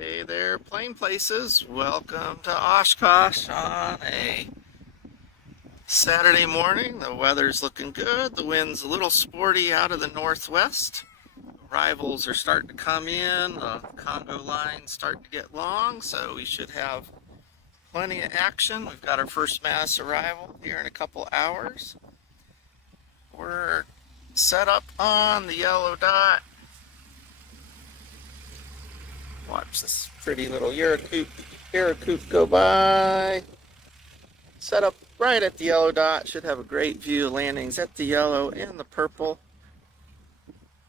Hey there, Plain Places. Welcome to Oshkosh on a Saturday morning. The weather's looking good. The wind's a little sporty out of the northwest. Arrivals are starting to come in. The Congo line's starting to get long, so we should have plenty of action. We've got our first mass arrival here in a couple hours. We're set up on the yellow dot. Watch this pretty little Yaracoop go by. Set up right at the yellow dot. Should have a great view of landings at the yellow and the purple.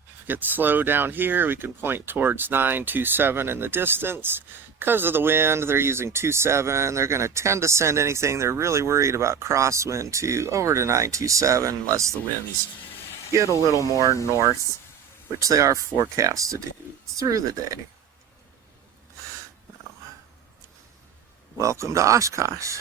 If it gets slow down here, we can point towards 927 in the distance. Because of the wind, they're using 27. They're going to tend to send anything they're really worried about crosswind to over to 927 unless the winds get a little more north, which they are forecast to do through the day. Welcome to Oshkosh.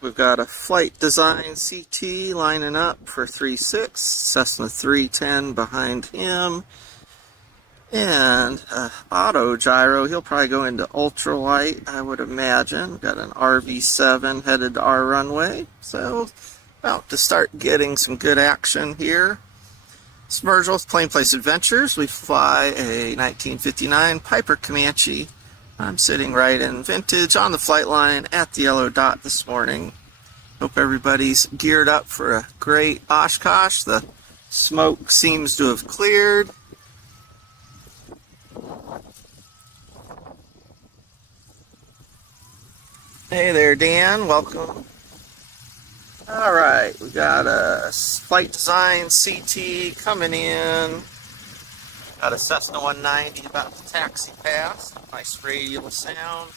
We've got a flight design CT lining up for 3.6, Cessna 310 behind him, and auto gyro. He'll probably go into ultralight, I would imagine. Got an RV7 headed to our runway, so about to start getting some good action here. It's Virgil's Plain Place Adventures. We fly a 1959 Piper Comanche. I'm sitting right in vintage on the flight line at the yellow dot this morning. Hope everybody's geared up for a great Oshkosh. The smoke seems to have cleared. Hey there, Dan. Welcome. All right, we got a flight design CT coming in. Got a Cessna 190 about to taxi past. Nice radial sound.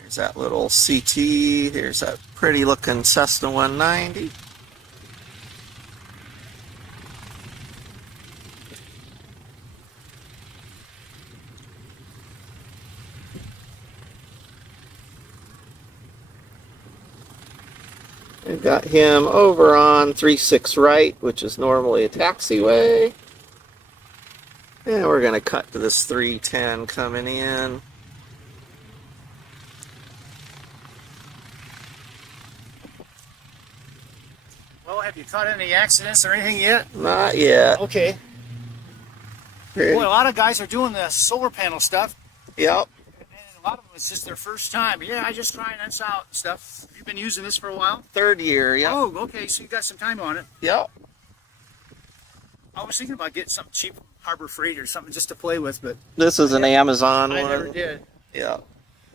There's that little CT. Here's that pretty looking Cessna 190. We've got him over on 3.6 right, which is normally a taxiway. And we're going to cut to this 310 coming in. Well, have you caught any accidents or anything yet? Not yet. Okay. Boy, a lot of guys are doing the solar panel stuff. Yep. And a lot of them, it's just their first time. Yeah, I just trying this out and stuff. Have you been using this for a while? Third year, yep. Oh, okay, so you got some time on it. Yep. I was thinking about getting something cheap, Harbor Freight or something just to play with, but This is an Amazon one. I never did. Yeah.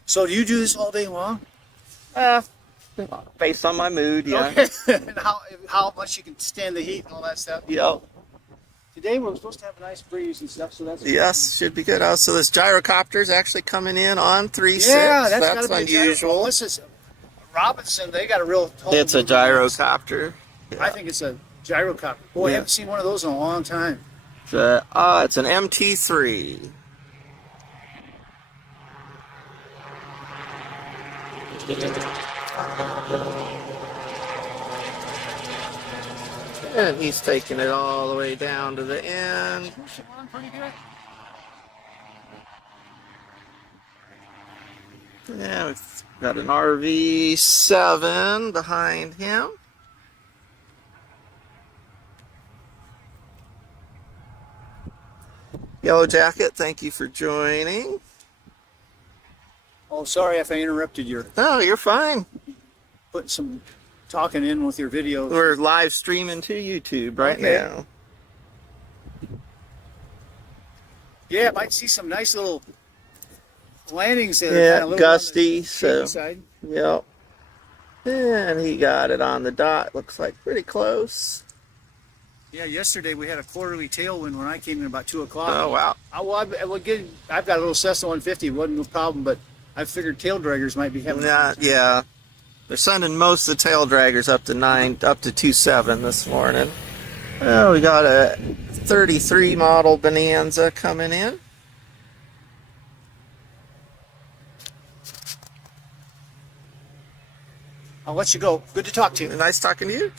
So do you do this all day long? Based on my mood, yeah. Okay. And how much you can stand the heat and all that stuff? Yep. Today we're supposed to have a nice breeze and stuff, so that's Yes, should be good. So this gyrocopter's actually coming in on 3.6. yeah, that's That's gotta be unusual. This is Robinson. They got a real. It's a gyrocopter. I think it's a gyrocopter. Boy, I Yeah. haven't seen one of those in a long time. It's an MT3. And he's taking it all the way down to the end. Push it on pretty good. Yeah, we've got an RV7 behind him. Yellow Jacket, thank you for joining. Oh, sorry if I interrupted your Oh, you're fine. putting some talking in with your videos. We're live streaming to YouTube right now. Yeah, I might see some nice little landings that are Yeah, kind of little gusty, on the so side. yep. And he got it on the dot. Looks like pretty close. Yeah, yesterday we had a quarterly tailwind when I came in about 2 o'clock. Oh wow. I've got a little Cessna 150. It wasn't no problem, but I figured tail draggers might be having. Yeah. They're sending most of the tail draggers up to 2.7 this morning. Oh, we got a 33 model Bonanza coming in. I'll let you go. Good to talk to you. Nice talking to you.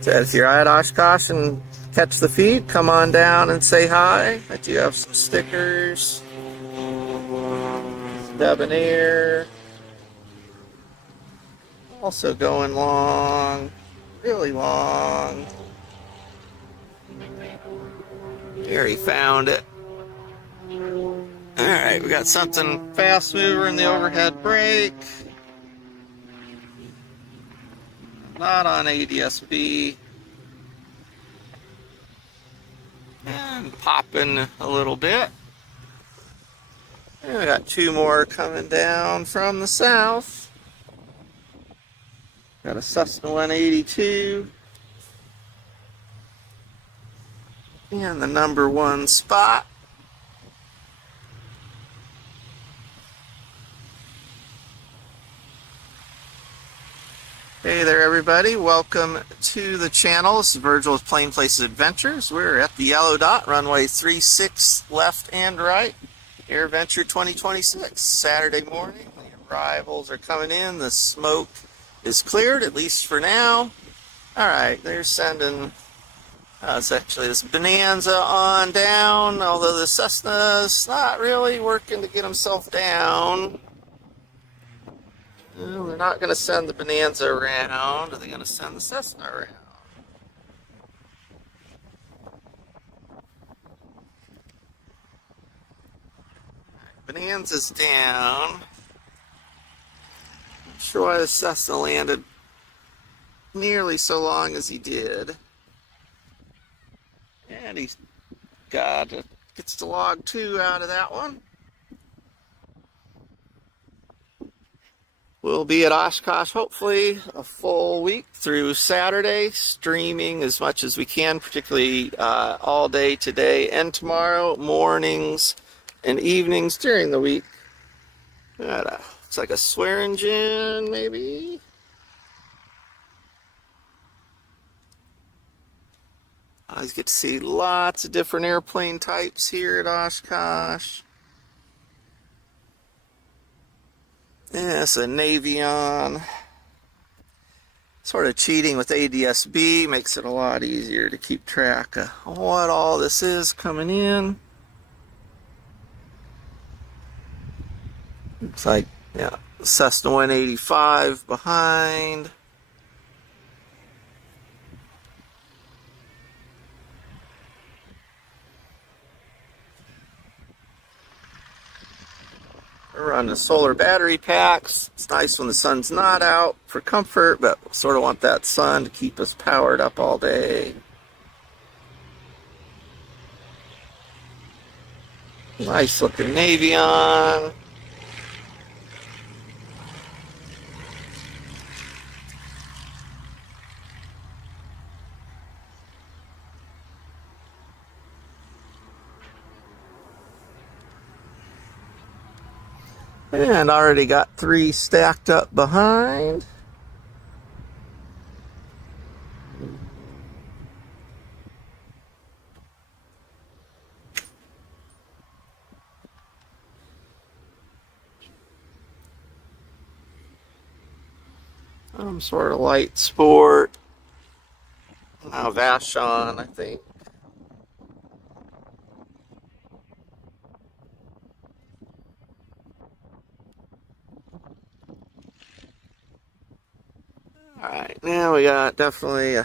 Said if you're at Oshkosh and catch the feed, come on down and say hi. I do have some stickers. Debonair. Also going long. Really long. Here he found it. Alright, we got something fast mover in the overhead brake. Not on ADSB. And popping a little bit. And we got two more coming down from the south. Got a Cessna 182. And the number 1 spot. Hey there everybody, welcome to the channel. This is Virgil with Plain Places Adventures. We're at the yellow dot, runway 36 left and right, AirVenture 2026. Saturday morning, the arrivals are coming in, the smoke is cleared, at least for now. Alright, they're sending, it's actually this Bonanza on down, although the Cessna's not really working to get himself down. Well, they're not going to send the Bonanza around. Are they going to send the Cessna around? Bonanza's down. Not sure why the Cessna landed nearly so long as he did. And he gets the log 2 out of that one. We'll be at Oshkosh hopefully a full week through Saturday, streaming as much as we can, particularly all day today and tomorrow, mornings and evenings during the week. Looks like a Swearingen, maybe. I always get to see lots of different airplane types here at Oshkosh. Yeah, it's a Navion. Sort of cheating with ADSB makes it a lot easier to keep track of what all this is coming in. Looks like, yeah, Cessna 185 behind. We're on the solar battery packs. It's nice when the sun's not out for comfort, but we sort of want that sun to keep us powered up all day. Nice looking Navion. And already got 3 stacked up behind. Sort of light sport. Now Vashon, I think. Alright, now we got definitely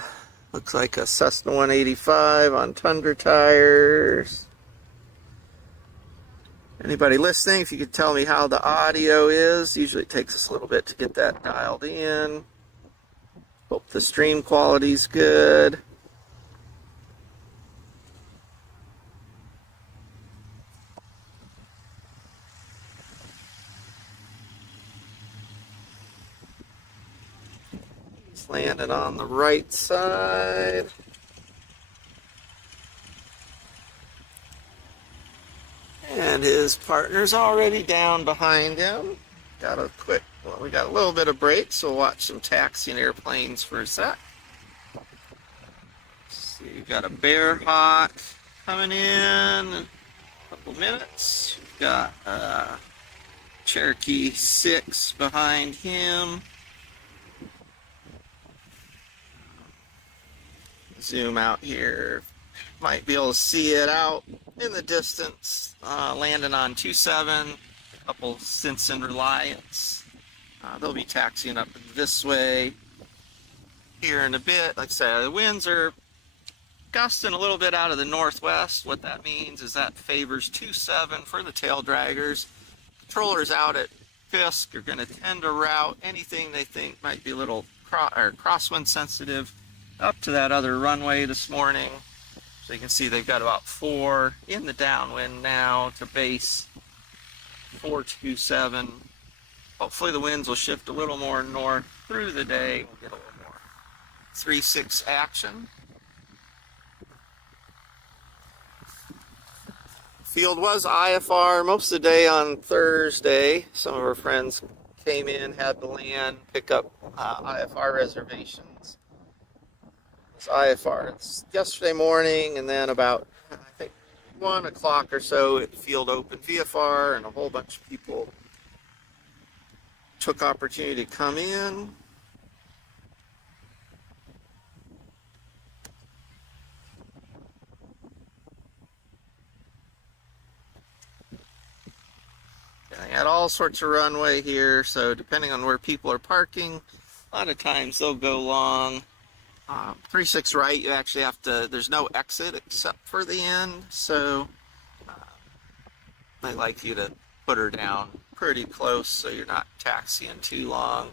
looks like a Cessna 185 on Tundra tires. Anybody listening, if you could tell me how the audio is. Usually it takes us a little bit to get that dialed in. Hope the stream quality's good. He's landing on the right side. And his partner's already down behind him. We got a little bit of break, so we'll watch some taxiing airplanes for a sec. See, we've got a Bear Hawk coming in a couple minutes. We've got Cherokee 6 behind him. Zoom out here. Might be able to see it out in the distance, landing on 27, a couple Stinson Reliance. They'll be taxiing up this way here in a bit. Like I said, the winds are gusting a little bit out of the northwest. What that means is that favors 27 for the tail draggers. Controllers out at Fisk are going to tend to route anything they think might be a little crosswind sensitive up to that other runway this morning. So you can see they've got about 4 in the downwind now to base 427. Hopefully the winds will shift a little more north through the day. We'll get a little more 3-6 action. Field was IFR most of the day on Thursday. Some of our friends came in, had to land, pick up IFR reservations. IFR. It's yesterday morning, and then about, I think, 1 o'clock or so, it field opened VFR, and a whole bunch of people took opportunity to come in. I had all sorts of runway here, so depending on where people are parking, a lot of times they'll go long. 3-6 right, you actually have to, there's no exit except for the end, so they like you to put her down pretty close so you're not taxiing too long.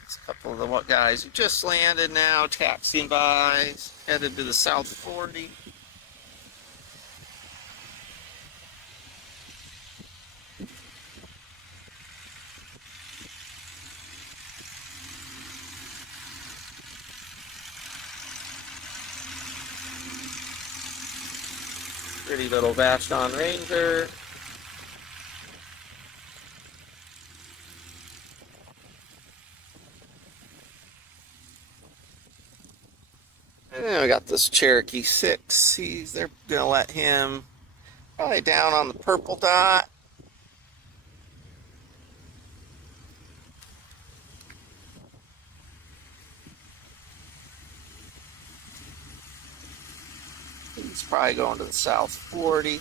There's a couple of the guys who just landed now, taxiing by, headed to the South 40. Pretty little Vashon Ranger. And then we got this Cherokee 6. They're going to let him probably down on the purple dot. He's probably going to the South 40.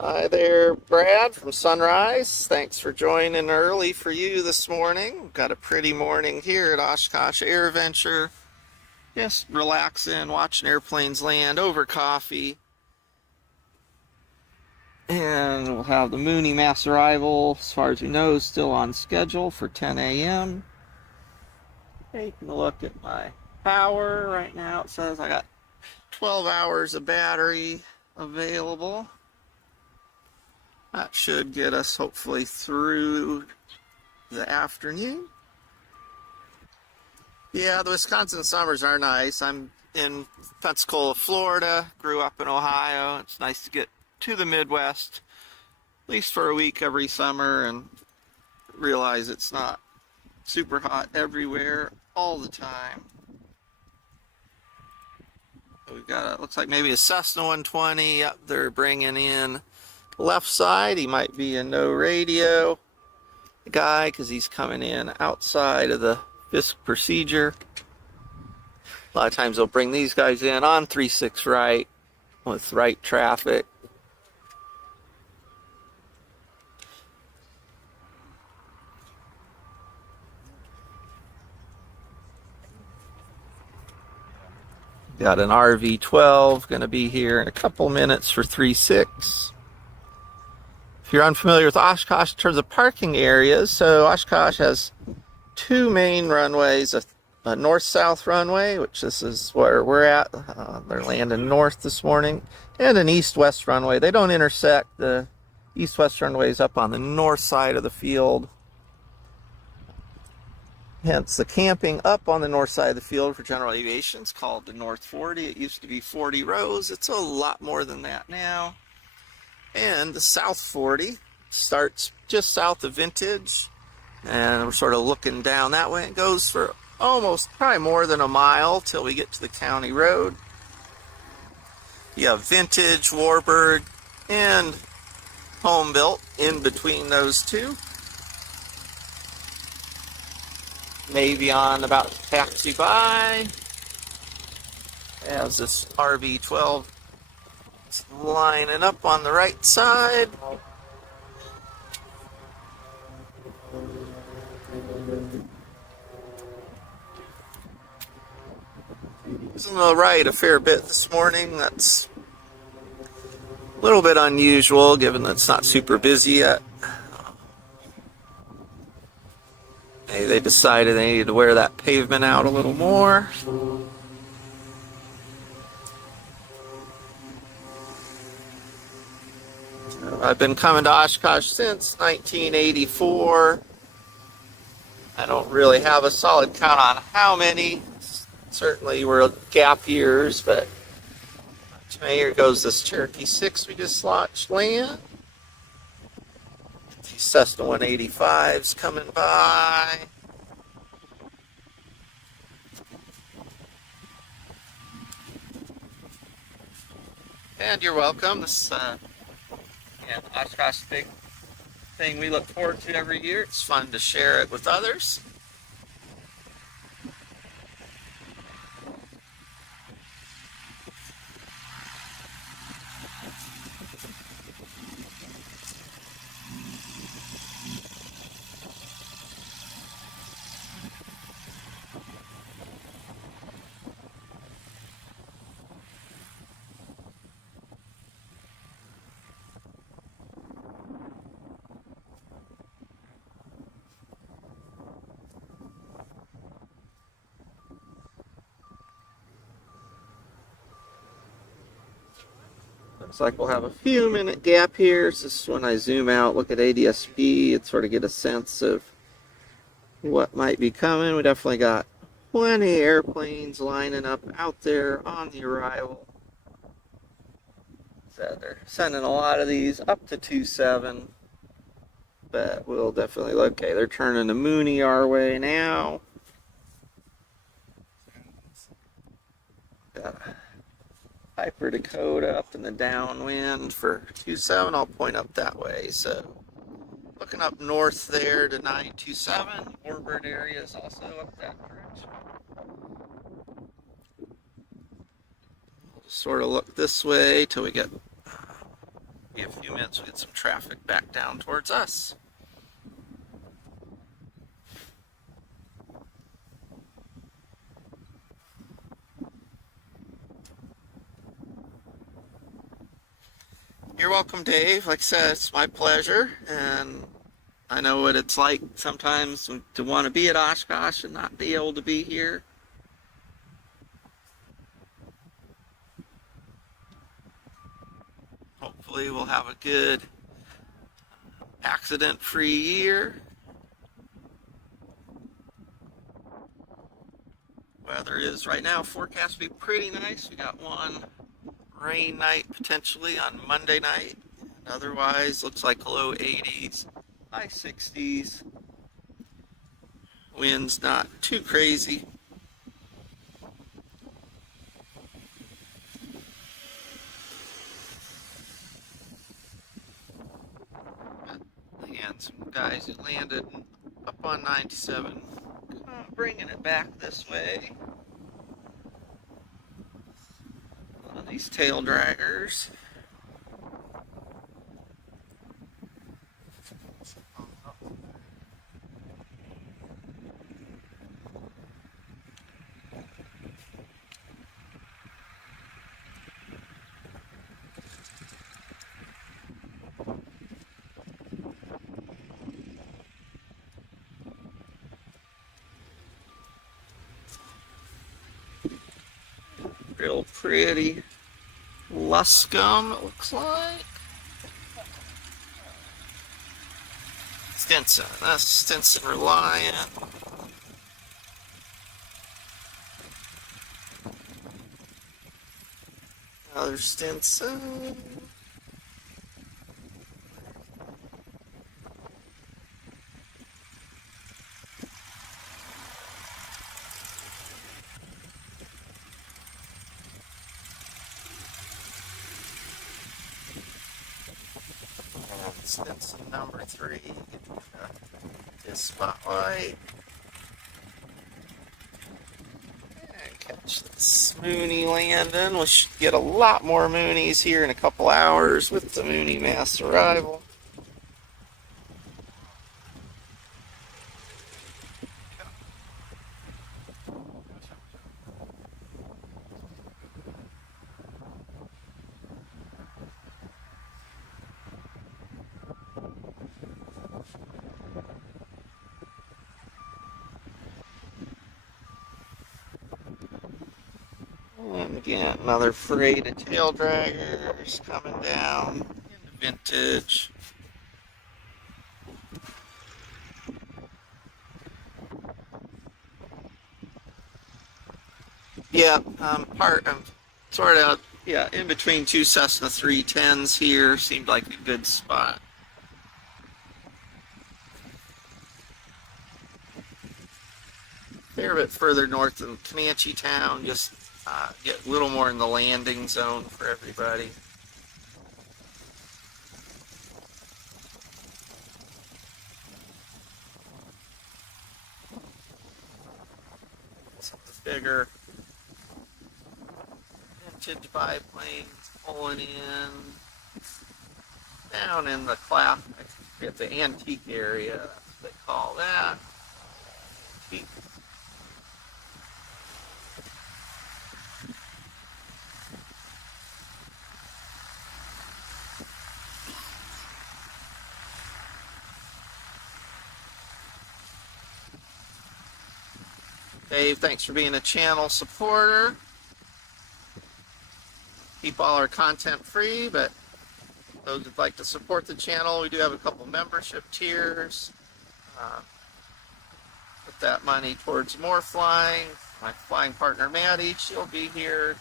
Hi there, Brad from Sunrise. Thanks for joining early for you this morning. We've got a pretty morning here at Oshkosh Air Venture. Just relaxing, watching airplanes land over coffee. And we'll have the Mooney mass arrival, as far as we know, still on schedule for 10 a.m. Taking a look at my power right now. It says I got 12 hours of battery available. That should get us hopefully through the afternoon. Yeah, the Wisconsin summers are nice. I'm in Pensacola, Florida, grew up in Ohio. It's nice to get to the Midwest, at least for a week every summer, and realize it's not super hot everywhere all the time. We've got, looks like maybe a Cessna 120 up there bringing in left side. He might be a no radio. guy because he's coming in outside of the FISC procedure. A lot of times they'll bring these guys in on 3-6 right with right traffic. Got an RV12 going to be here in a couple minutes for 3-6. If you're unfamiliar with Oshkosh in terms of parking areas, so Oshkosh has two main runways, a north-south runway, which this is where we're at. They're landing north this morning, and an east-west runway. They don't intersect. The east-west runway is up on the north side of the field. Hence, the camping up on the north side of the field for general aviation is called the North 40. It used to be 40 rows. It's a lot more than that now. And the South 40 starts just south of Vintage, and we're sort of looking down that way. It goes for almost probably more than a mile till we get to the county road. You have Vintage, Warburg, and Home Built in between those two. Maybe on about to taxi by as this RV12 is lining up on the right side. It's on the right a fair bit this morning. That's a little bit unusual given that it's not super busy yet. Maybe they decided they needed to wear that pavement out a little more. I've been coming to Oshkosh since 1984. I don't really have a solid count on how many. Certainly were gap years, but here goes this Cherokee 6 we just watched land. These Cessna 185s coming by. And you're welcome. This Oshkosh big thing we look forward to every year. It's fun to share it with others. Looks like we'll have a few minute gap here. So this is when I zoom out, look at ADS-B, and sort of get a sense of what might be coming. We definitely got plenty of airplanes lining up out there on the arrival. So they're sending a lot of these up to 27. But we'll definitely look. Okay, they're turning the Mooney our way now. Got a Hyper Dakota up in the downwind for 27. I'll point up that way. So looking up north there to 927. Warbird area is also up that direction. We'll just sort of look this way till we get a few minutes. We get some traffic back down towards us. You're welcome, Dave. Like I said, it's my pleasure, and I know what it's like sometimes to want to be at Oshkosh and not be able to be here. Hopefully we'll have a good accident-free year. Weather is right now forecast to be pretty nice. We got one rain night potentially on Monday night. Otherwise, looks like low 80s, high 60s. Wind's not too crazy. And got some guys who landed up on 97, bringing it back this way. One of these tail draggers. Real pretty Luscombe, it looks like. Stinson, that's Stinson Reliant. Another Stinson. Stinson number 3. His spotlight. And catch this Mooney landing. We should get a lot more Moonies here in a couple hours with the Mooney mass arrival. And again, another freight of tail draggers coming down into vintage. Yeah, I'm sort of, yeah, in between two Cessna 310s here. Seemed like a good spot. They're a bit further north than Comanche Town, just get a little more in the landing zone for everybody. Some of the bigger vintage biplanes pulling in down in the class, I forget the antique area, that's what they call that. Antique. Dave, thanks for being a channel supporter. Keep all our content free, but those who'd like to support the channel, we do have a couple membership tiers. Put that money towards more flying. My flying partner Maddie, she'll be here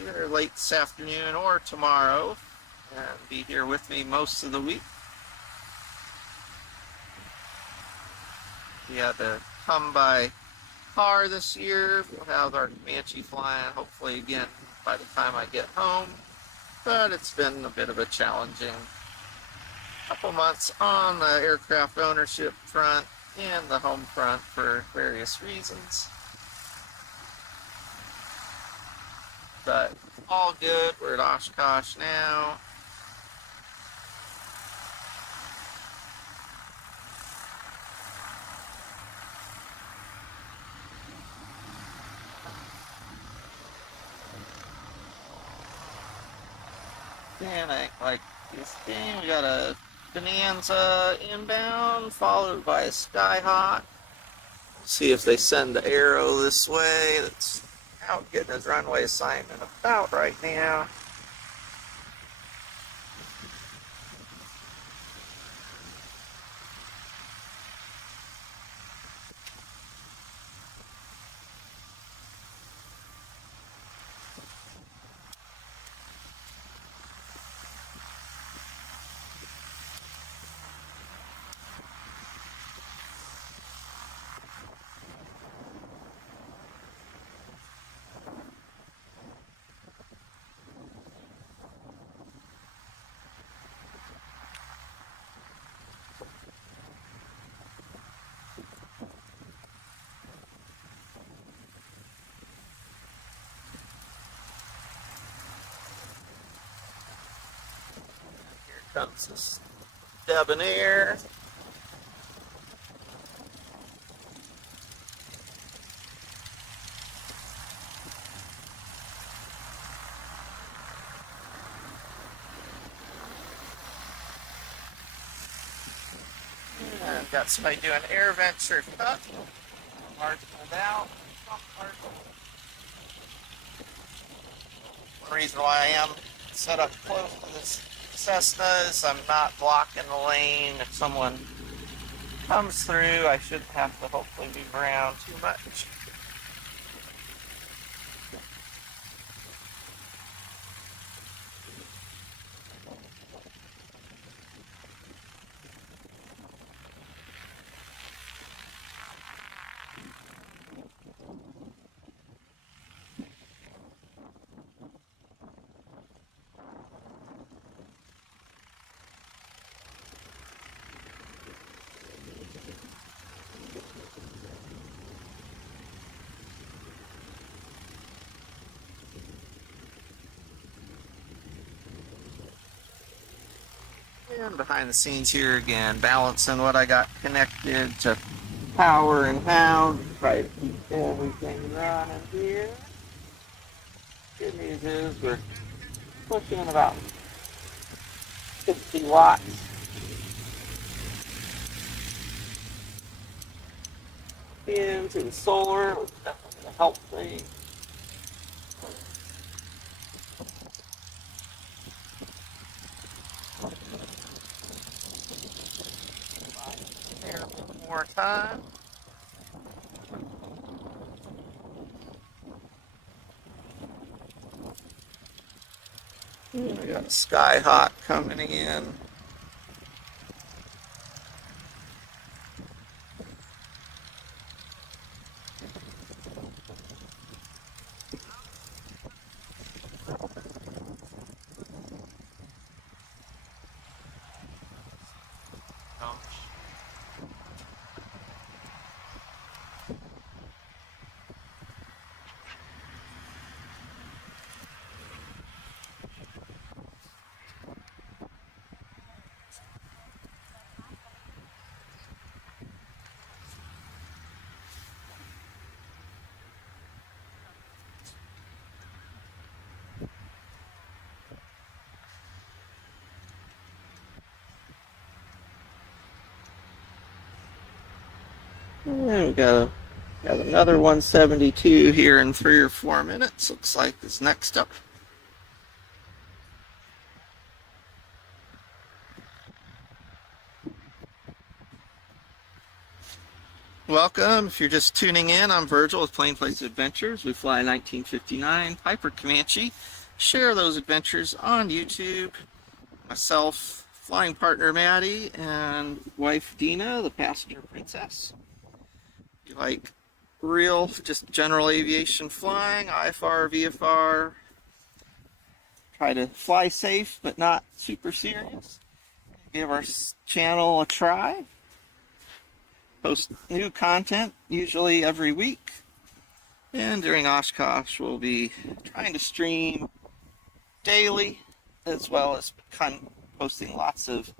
either late this afternoon or tomorrow and be here with me most of the week. We had to come by car this year. We'll have our Comanche flying hopefully again by the time I get home, but it's been a bit of a challenging couple months on the aircraft ownership front and the home front for various reasons, but all good. We're at Oshkosh now. And I like this thing. We got a Bonanza inbound, followed by a Skyhawk. See if they send the Arrow this way. That's out getting his runway assignment about right now. comes this Debonair. And got somebody doing air venture cut. Marking it out. One reason why I am set up close to this Cessna is I'm not blocking the lane. If someone comes through, I shouldn't have to hopefully move around too much. And behind the scenes here again, balancing what I got connected to power and pound. Try to keep everything running here. Good news is we're pushing about 50 watts. Into the solar, which is definitely a help thing. There a little more time. We got Skyhawk coming in. And we got another 172 here in 3 or 4 minutes. Looks like is next up. Welcome. If you're just tuning in, I'm Virgil with Plain Place Adventures. We fly a 1959 Piper Comanche. Share those adventures on YouTube. Myself, flying partner Maddie, and wife Dina, the passenger princess. If you like real, just general aviation flying, IFR, VFR, try to fly safe but not super serious, give our channel a try. Post new content usually every week, and during Oshkosh we'll be trying to stream daily, as well as posting lots of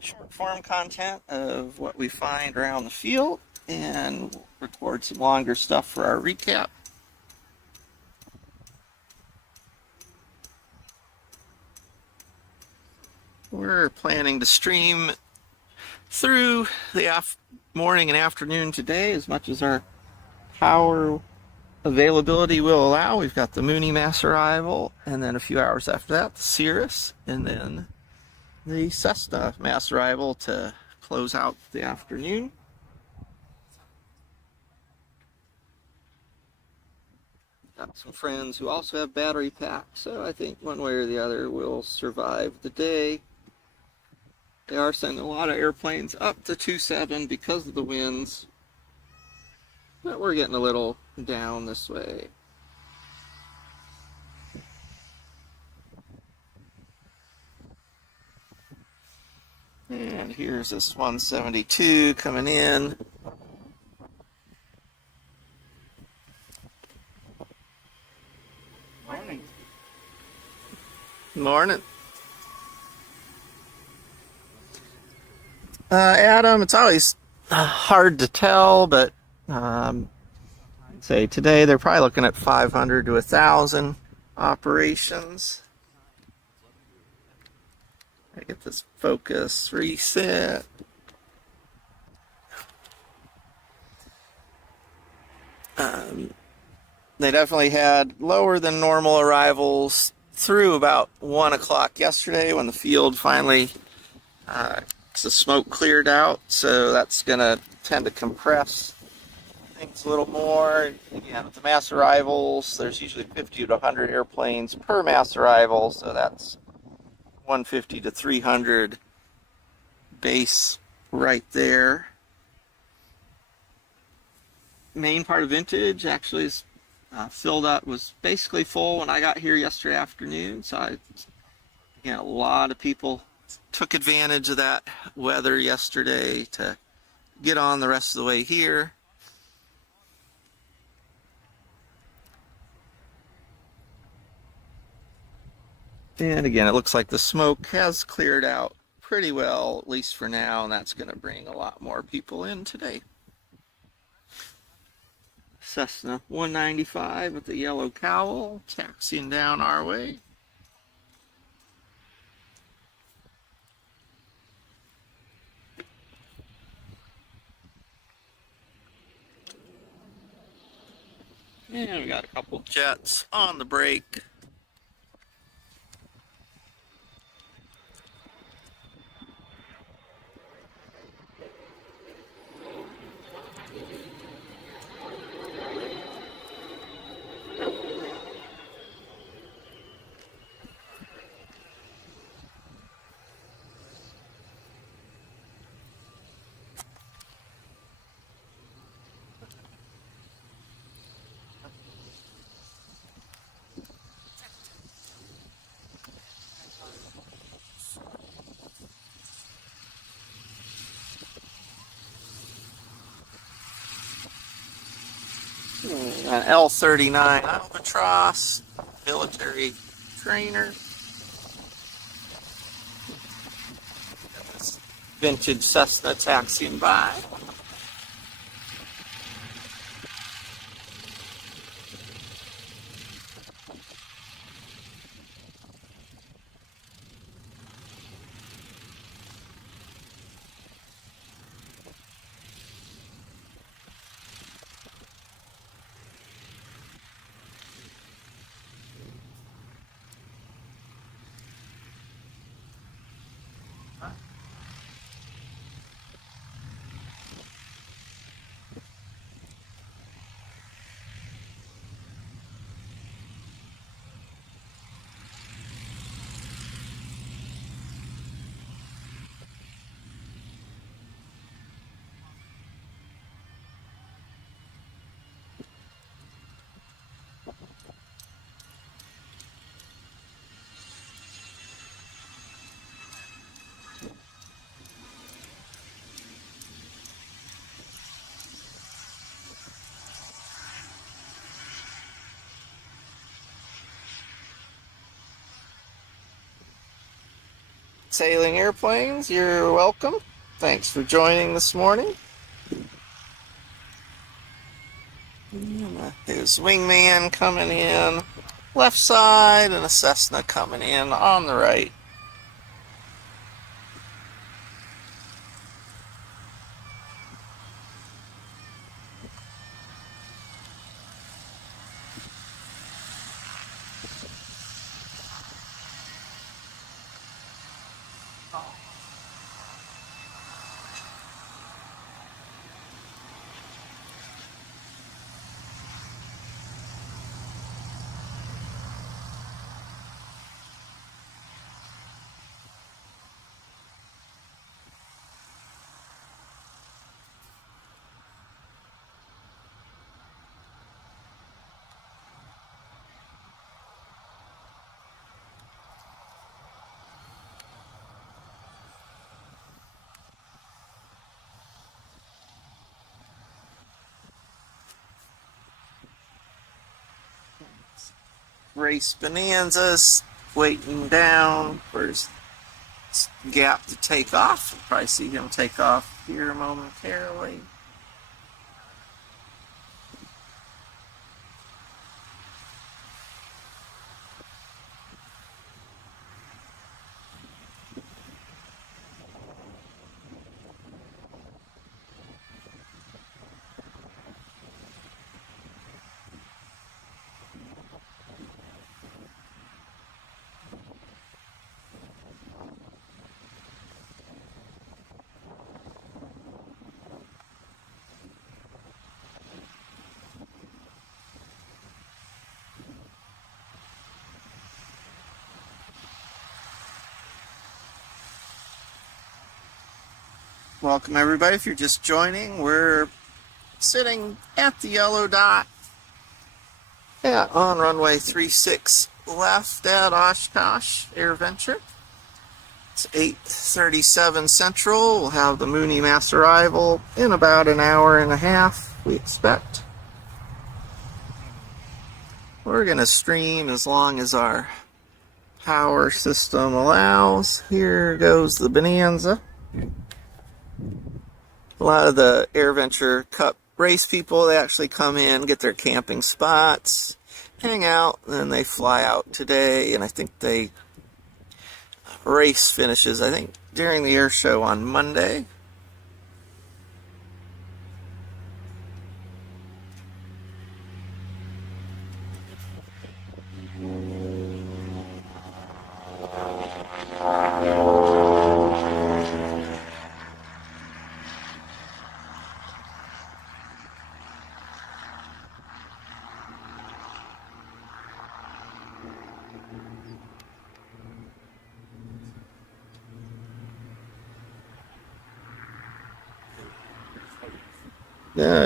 short form content of what we find around the field, and record some longer stuff for our recap. We're planning to stream through the morning and afternoon today as much as our power availability will allow. We've got the Mooney mass arrival, and then a few hours after that the Cirrus, and then the Cessna mass arrival to close out the afternoon. Got some friends who also have battery packs, so I think one way or the other we'll survive the day. They are sending a lot of airplanes up to 2.7 because of the winds, but we're getting a little down this way. And here's this 172 coming in. Morning. Morning. Adam, it's always hard to tell, but say today they're probably looking at 500 to 1,000 operations. I get this focus reset. They definitely had lower than normal arrivals through about 1 o'clock yesterday when the field finally, the smoke cleared out. So that's going to tend to compress things a little more. Again, with the mass arrivals, there's usually 50 to 100 airplanes per mass arrival. So that's 150 to 300 base right there. Main part of vintage actually is filled up, was basically full when I got here yesterday afternoon. So again, a lot of people took advantage of that weather yesterday to get on the rest of the way here. And again, it looks like the smoke has cleared out pretty well, at least for now, and that's going to bring a lot more people in today. Cessna 195 with the yellow cowl taxiing down our way. And we got a couple jets on the brake. An L-39 Albatross, military trainer. Got this vintage Cessna taxiing by. Sailing airplanes, you're welcome. Thanks for joining this morning. There's wingman coming in left side and a Cessna coming in on the right. Race Bonanzas waiting down for gap to take off. You'll probably see him take off here momentarily. Welcome everybody. If you're just joining, we're sitting at the yellow dot on runway 36 left at Oshkosh AirVenture. It's 8:37 Central. We'll have the Mooney mass arrival in about an hour and a half, we expect. We're going to stream as long as our power system allows. Here goes the Bonanza. A lot of the AirVenture Cup race people, they actually come in, get their camping spots, hang out, and then they fly out today. And I think they race finishes, I think, during the air show on Monday.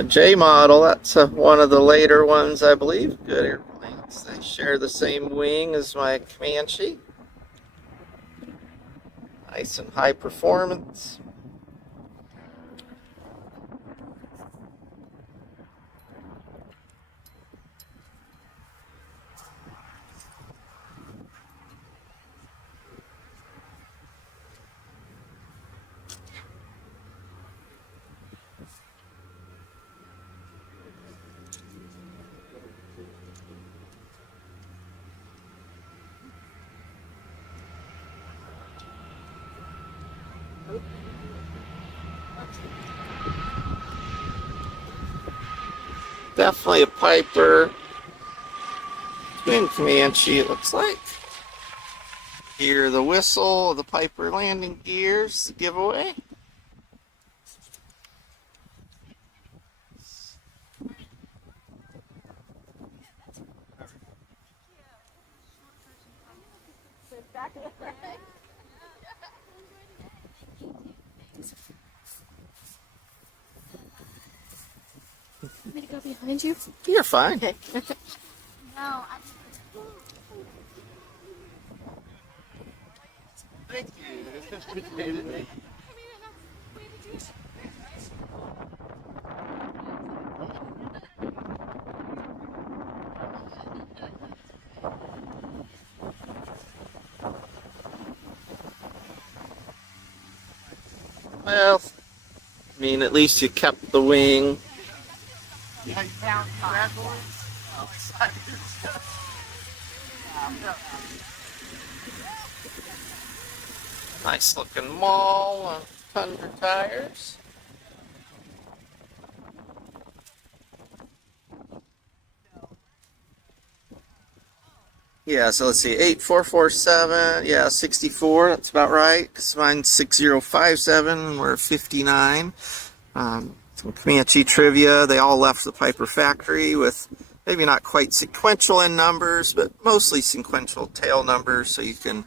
J model, that's one of the later ones, I believe. Good airplanes. They share the same wing as my Comanche. Nice and high performance. Definitely a Piper twin Comanche, it looks like. Hear the whistle of the Piper landing gears giveaway. Want me to go behind you? You're fine. Okay. No, Thank you. Well, I mean, at least you kept the wing. Yeah, you found Nice looking mall on Thunder tires. Yeah, so let's see, 8447, yeah, 64, that's about right. Because mine's 6057, we're 59. Some Comanche trivia, they all left the Piper factory with maybe not quite sequential in numbers, but mostly sequential tail numbers, so you can,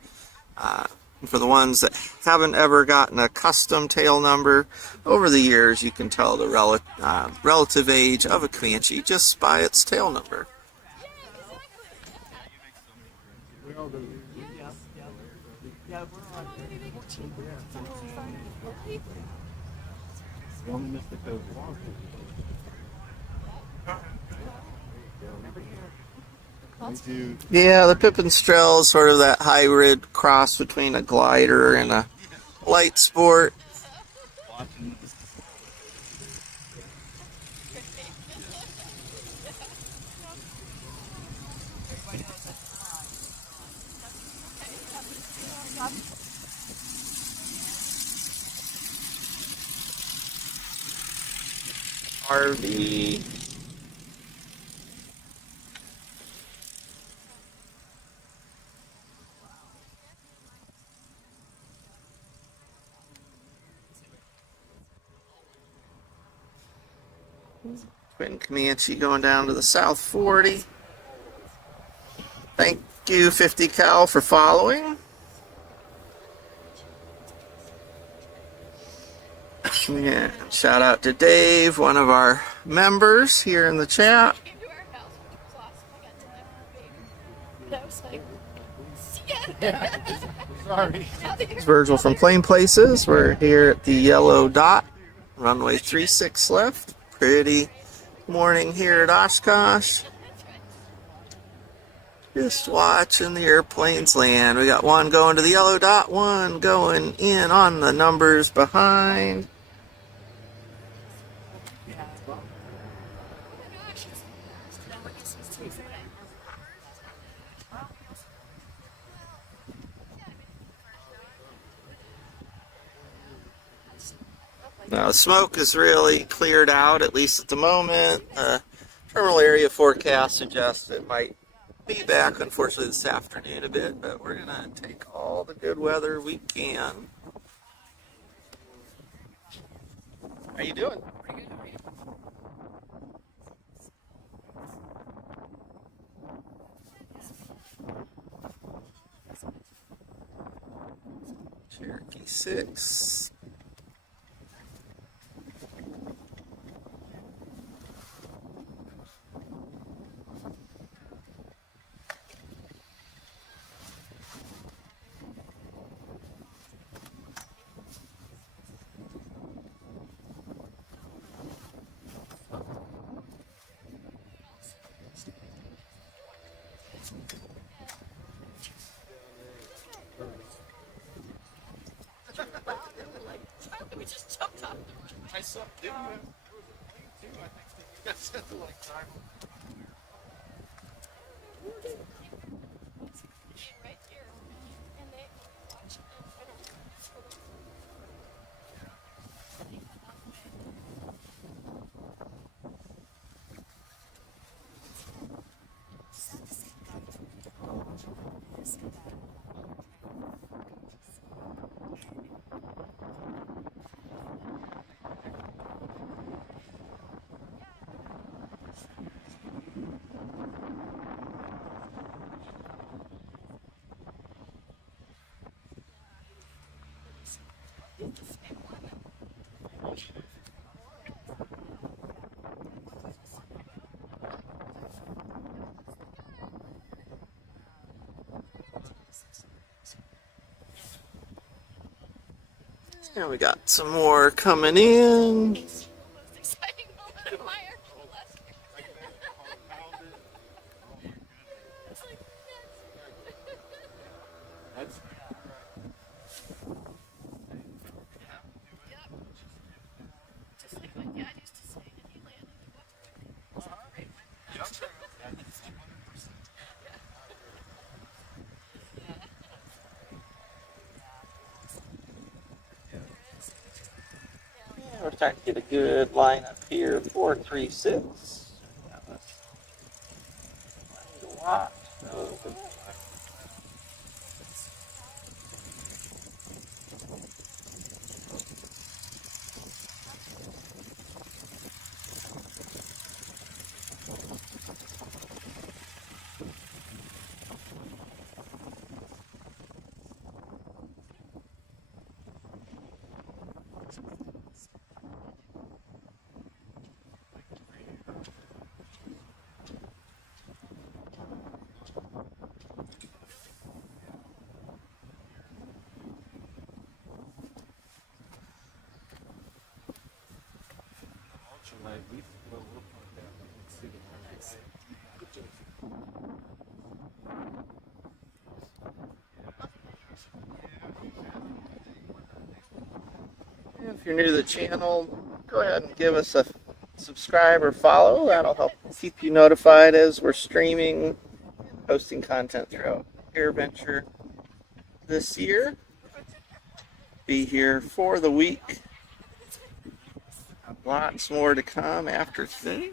for the ones that haven't ever gotten a custom tail number, over the years you can tell the relative age of a Comanche just by its tail number. Yeah, the Pipistrel is sort of that hybrid cross between a glider and a light sport. RV. Twin Comanche going down to the South 40. Thank you, 50 Cal, for following. And shout out to Dave, one of our members here in the chat. Came to our house, which was awesome. I got to live with baby. And I was like, Sorry. It's Virgil from Plain Places. We're here at the yellow dot. Runway 36 left. Pretty morning here at Oshkosh. Just watching the airplanes land. We got one going to the yellow dot, one going in on the numbers behind. Now the smoke is really cleared out, at least at the moment. Terminal area forecast suggests it might be back, unfortunately, this afternoon a bit, but we're gonna take all the good weather we can. How you doing? pretty good. How are you? Cherokee 6. We just jumped off the runway. I saw, didn't you? I think you guys had to like time. Right here. And they watch and I don't know. And we got some more coming in. Most exciting moment of my actual last year. It's like, That's yep. Just like my dad used to say, and he landed the water. It's a great one. Yeah, we're starting to get a good lineup here. 436. A lot. If you're new to the channel, go ahead and give us a subscribe or follow. That'll help keep you notified as we're streaming, posting content throughout AirVenture this year. Be here for the week. Lots more to come after today.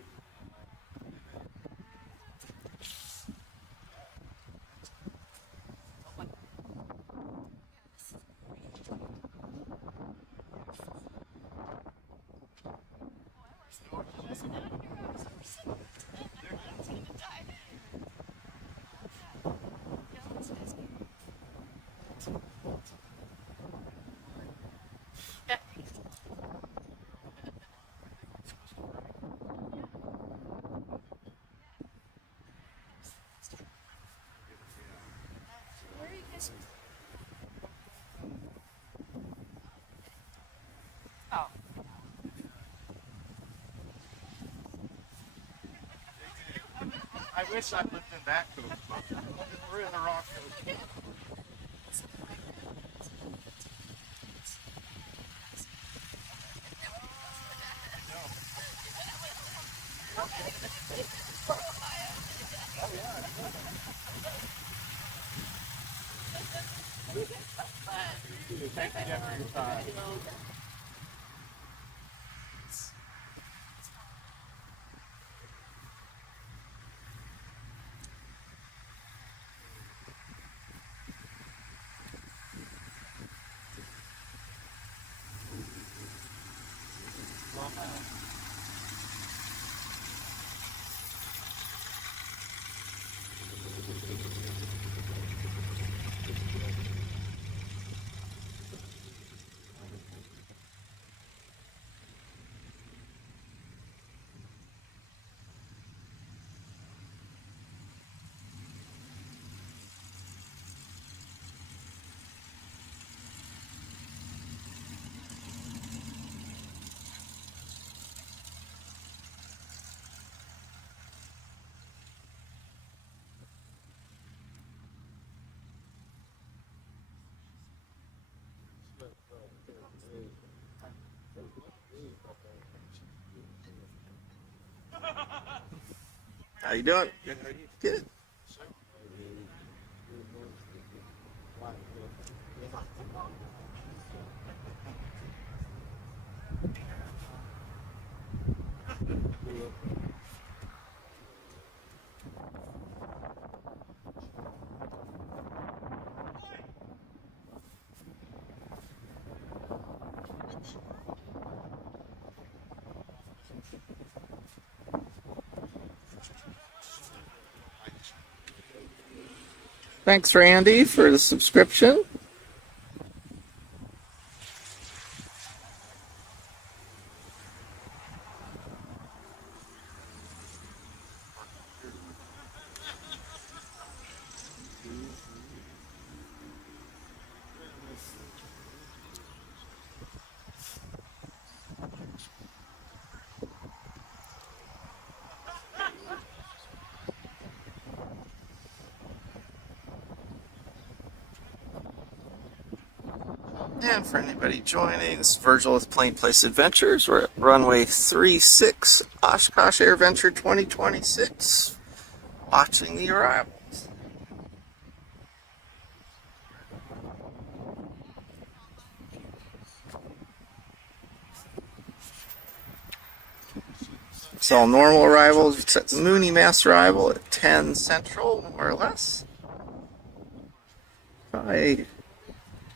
I wish I lived in that coach. We're in the wrong coach. Thank you again for your time. How you doing? Good. Thanks, Randy, for the subscription. And for anybody joining, this is Virgil with Plain Place Adventures. We're at Runway 36, Oshkosh AirVenture 2026, watching the arrivals. It's all normal arrivals, except Mooney mass arrival at 10 Central, more or less. Probably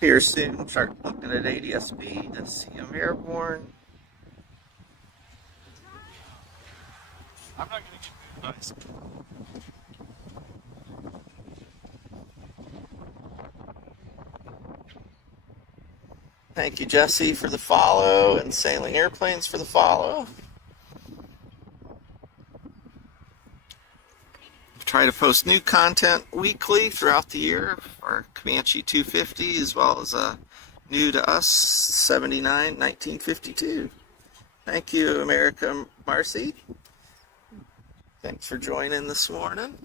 here soon, start looking at ADSB to see him airborne. I'm not going to give you advice. Thank you, Jesse, for the follow, and Sailing Airplanes for the follow. Try to post new content weekly throughout the year for Comanche 250, as well as new to us 79 1952. Thank you, America Marcy. Thanks for joining this morning.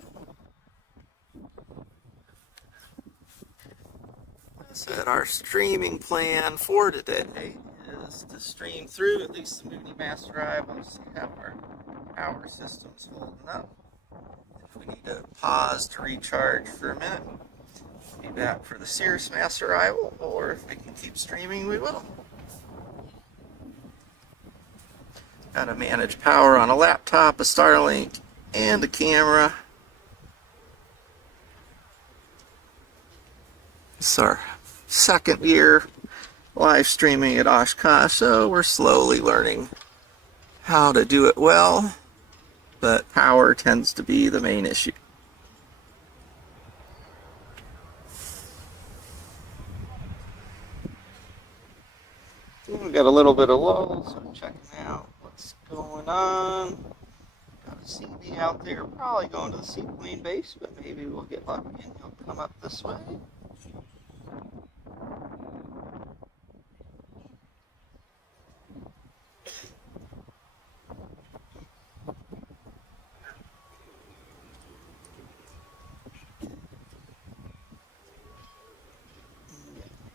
That's our streaming plan for today is to stream through at least the Mooney mass arrivals, see how our power system's holding up. If we need to pause to recharge for a minute, be back for the Cirrus mass arrival, or if we can keep streaming, we will. Gotta manage power on a laptop, a Starlink, and a camera. It's our second year live streaming at Oshkosh, so we're slowly learning how to do it well, but power tends to be the main issue. We've got a little bit of lull, so I'm checking out what's going on. Got a CB out there, probably going to the seaplane base, but maybe we'll get lucky and he'll come up this way.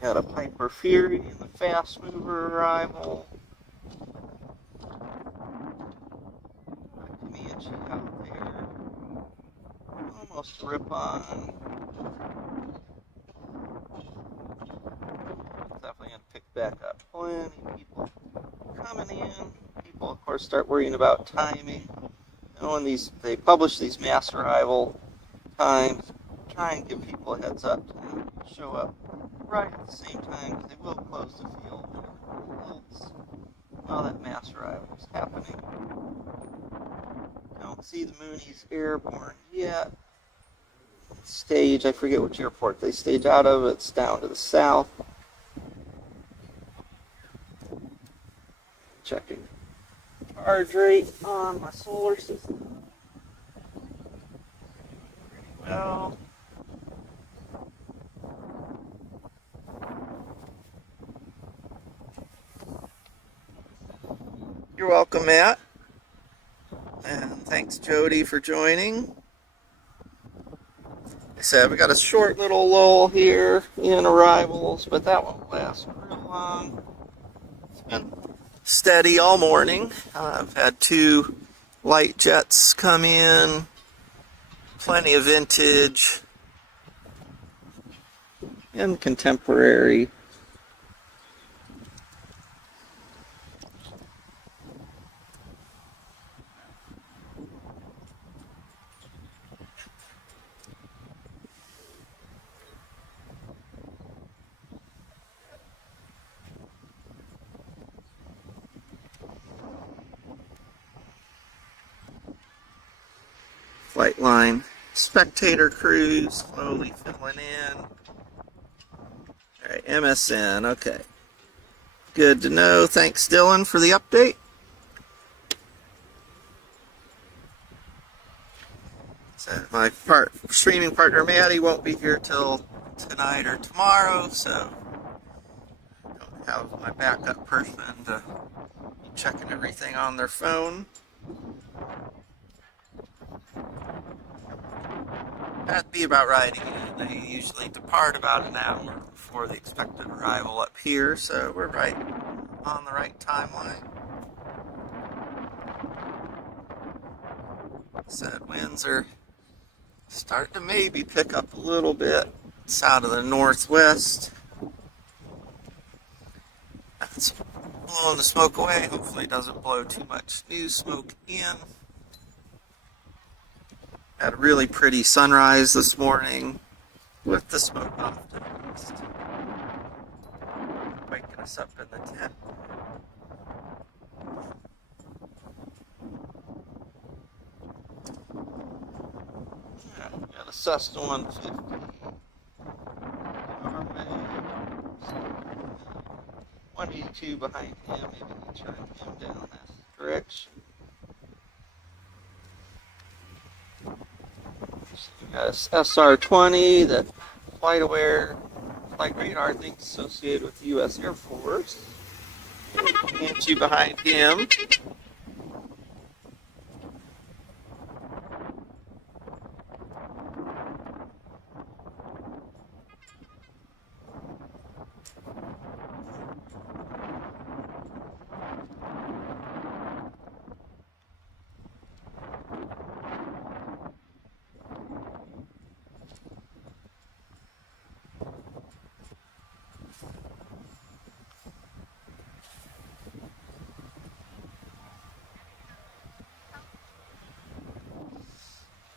Got a Piper Fury and the fast mover arrival. Comanche out there. Almost Rip-On. Definitely gonna pick back up. Plenty of people coming in. People, of course, start worrying about timing. And when they publish these mass arrival times, try and give people a heads up to show up right at the same time, because they will close the field while that mass arrival is happening. Don't see the Moonies airborne yet. Stage, I forget which airport they stage out of. It's down to the south. Checking charge rate on my solar system. Pretty well. You're welcome, Matt. And thanks, Jody, for joining. Like I said, we got a short little lull here in arrivals, but that won't last real long. It's been steady all morning. I've had 2 light jets come in, plenty of vintage and contemporary. Flight line spectator crews slowly filling in. Alright, MSN, okay. Good to know. Thanks, Dylan, for the update. So my streaming partner, Maddie, won't be here till tonight or tomorrow, so I don't have my backup person to be checking everything on their phone. That'd be about right again. They usually depart about an hour before the expected arrival up here, so we're right on the right timeline. Said winds are starting to maybe pick up a little bit. It's out of the northwest. That's blowing the smoke away. Hopefully it doesn't blow too much new smoke in. Had a really pretty sunrise this morning with the smoke off to the east. Waking us up in the tent. Yeah, got a Cessna 150. Runway. 182 behind him. Maybe we turn him down that direction. We got a SR-20, the flight-aware flight radar thing associated with the U.S. Air Force. And 2 behind him.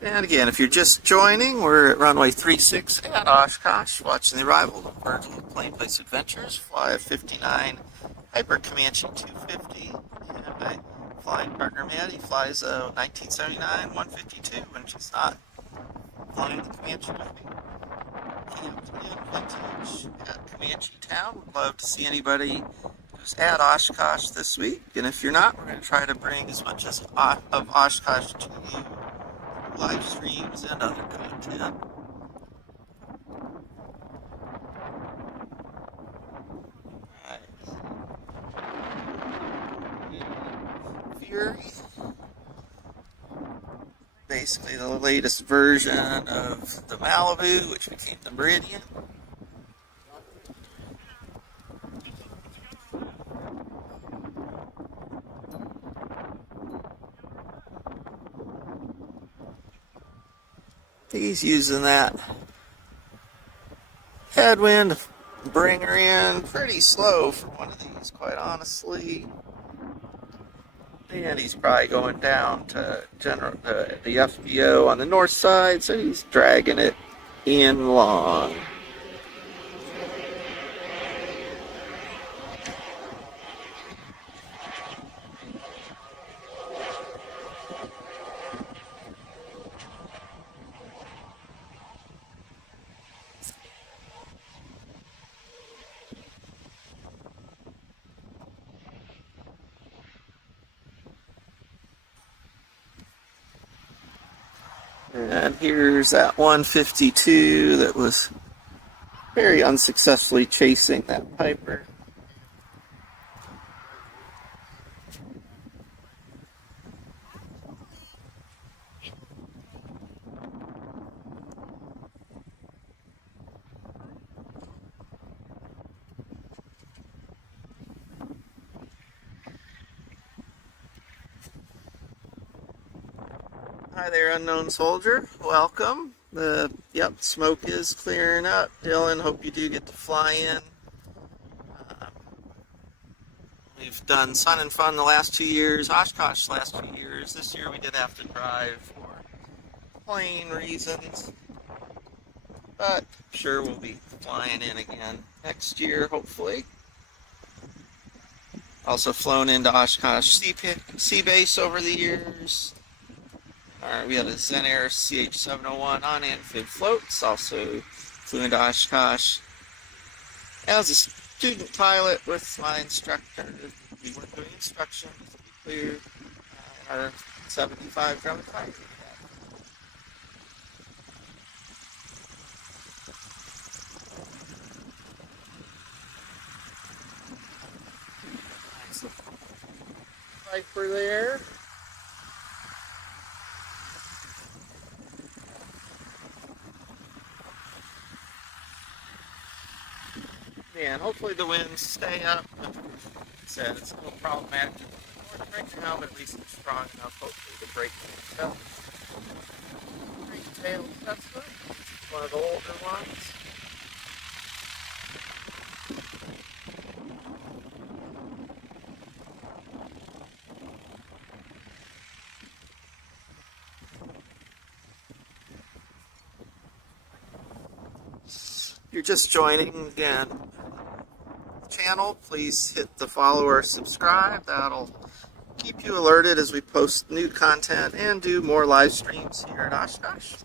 And again, if you're just joining, we're at runway 36 at Oshkosh, watching the arrival of Virgil Plane Place Adventures, fly a 59 Hyper Comanche 250, and my flying partner Maddie flies a 1979 152 when she's not flying the Comanche with me. Camped in Vintage at Comanche Town. Would love to see anybody who's at Oshkosh this week, and if you're not, we're going to try to bring as much of Oshkosh to you, live streams and other content. Fury, basically the latest version of the Malibu, which became the Meridian. He's using that headwind to bring her in pretty slow for one of these, quite honestly. And he's probably going down to the FBO on the north side, so he's dragging it in long. And here's that 152 that was very unsuccessfully chasing that Piper. Hi there, unknown soldier. Welcome. The smoke is clearing up. Dylan, hope you do get to fly in. We've done Sun and Fun the last 2 years, Oshkosh the last 2 years. This year we did have to drive for plane reasons, but I'm sure we'll be flying in again next year, hopefully. Also flown into Oshkosh Sea Base over the years. We had a Zen Air CH-701 on amphib floats. Also flew into Oshkosh as a student pilot with my instructor. We weren't doing instruction, to be clear, in our 75 drum fighter. Nice little Viper there. And hopefully the winds stay up. Like I said, it's a little problematic right now, but at least it's strong enough, hopefully, to break things up. Great tail Tesla. It's one of the older ones. If you're just joining again, channel, please hit the follow or subscribe. That'll keep you alerted as we post new content and do more live streams here at Oshkosh.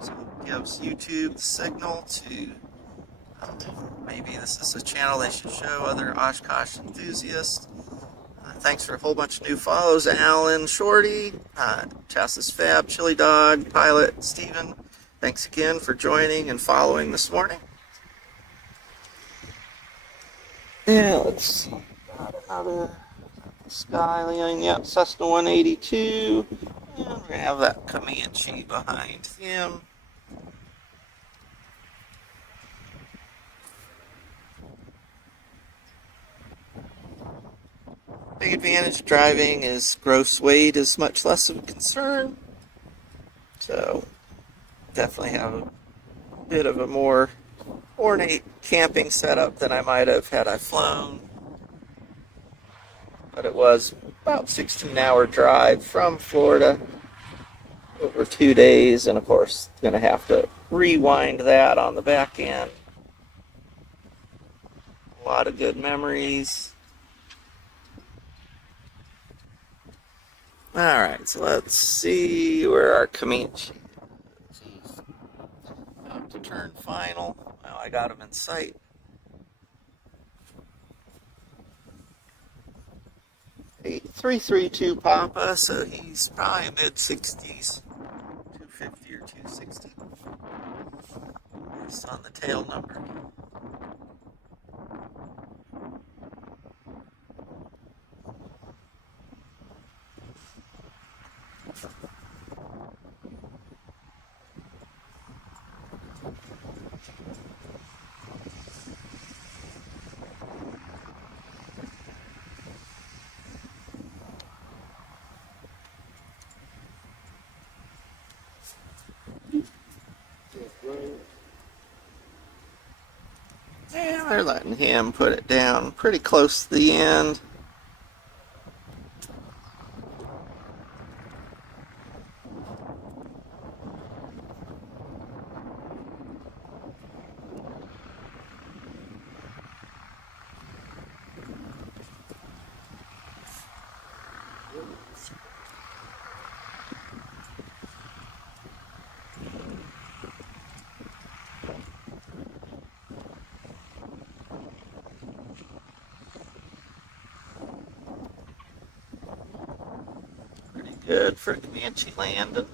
So it gives YouTube the signal to maybe this is a channel they should show other Oshkosh enthusiasts. Thanks for a whole bunch of new follows. Alan, Shorty, Chassis Fab, Chili Dog, Pilot, Steven. Thanks again for joining and following this morning. Yeah, let's see. How to Skyline, yep, Cessna 182. And we're going to have that Comanche behind him. Big advantage of driving is gross weight is much less of a concern. So, definitely have a bit of a more ornate camping setup than I might have had I flown. But it was about 16-hour drive from Florida over 2 days, and of course, going to have to rewind that on the back end. A lot of good memories. Alright, so let's see where our Comanche is. He's about to turn final. Now I got him in sight. 332 Papa, so he's probably mid-60s. 250 or 260. Based on the tail number. And they're letting him put it down pretty close to the end. Pretty good for Comanche landing.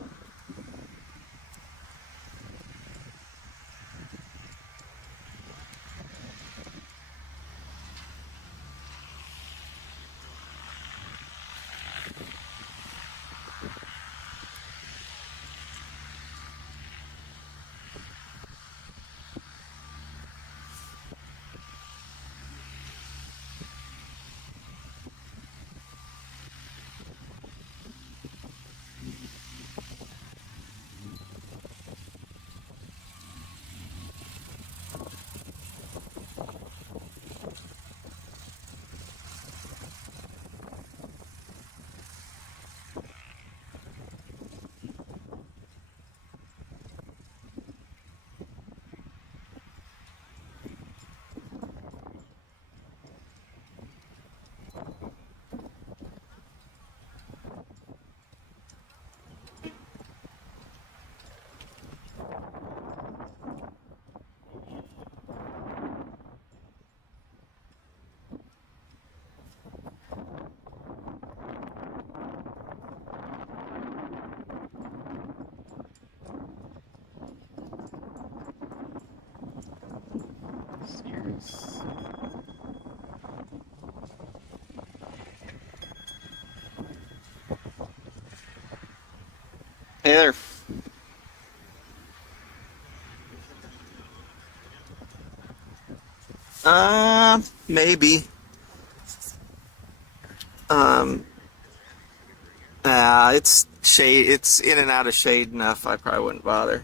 Hey there. Maybe. It's shade. It's in and out of shade enough. I probably wouldn't bother.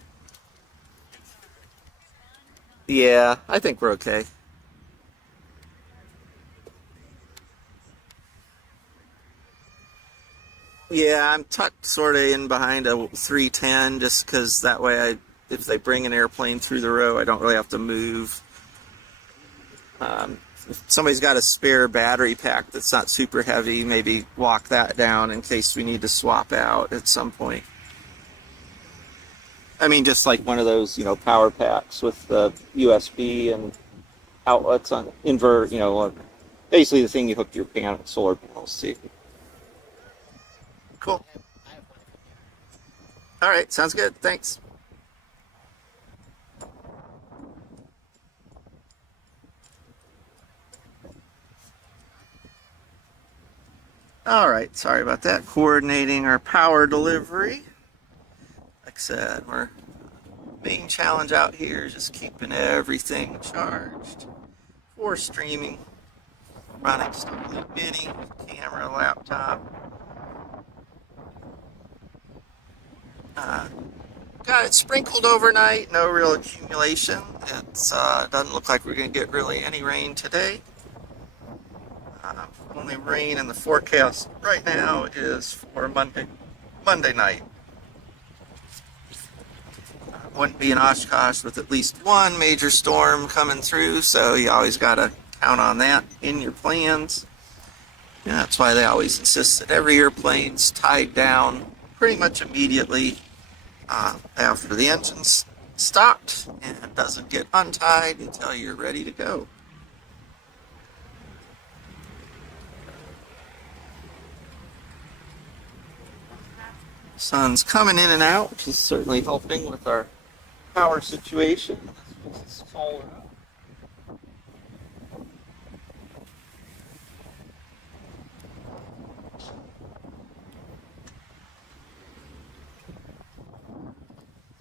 Yeah, I think we're okay. Yeah, I'm tucked sort of in behind a 310 just because that way if they bring an airplane through the row, I don't really have to move. If somebody's got a spare battery pack that's not super heavy, maybe walk that down in case we need to swap out at some point. I mean, just like one of those, power packs with the USB and outlets on invert, basically the thing you hook your solar panels to. Cool. All right, sounds good. Thanks. All right, sorry about that. Coordinating our power delivery. Like I said, our main challenge out here is just keeping everything charged for streaming. Running Starlink Mini, camera, laptop. Got it sprinkled overnight, no real accumulation. It doesn't look like we're going to get really any rain today. Only rain in the forecast right now is for Monday night. wouldn't be in Oshkosh with at least one major storm coming through, so you always got to count on that in your plans. And that's why they always insist that every airplane's tied down pretty much immediately after the engine's stopped, and it doesn't get untied until you're ready to go. Sun's coming in and out, which is certainly helping with our power situation. This is solar up.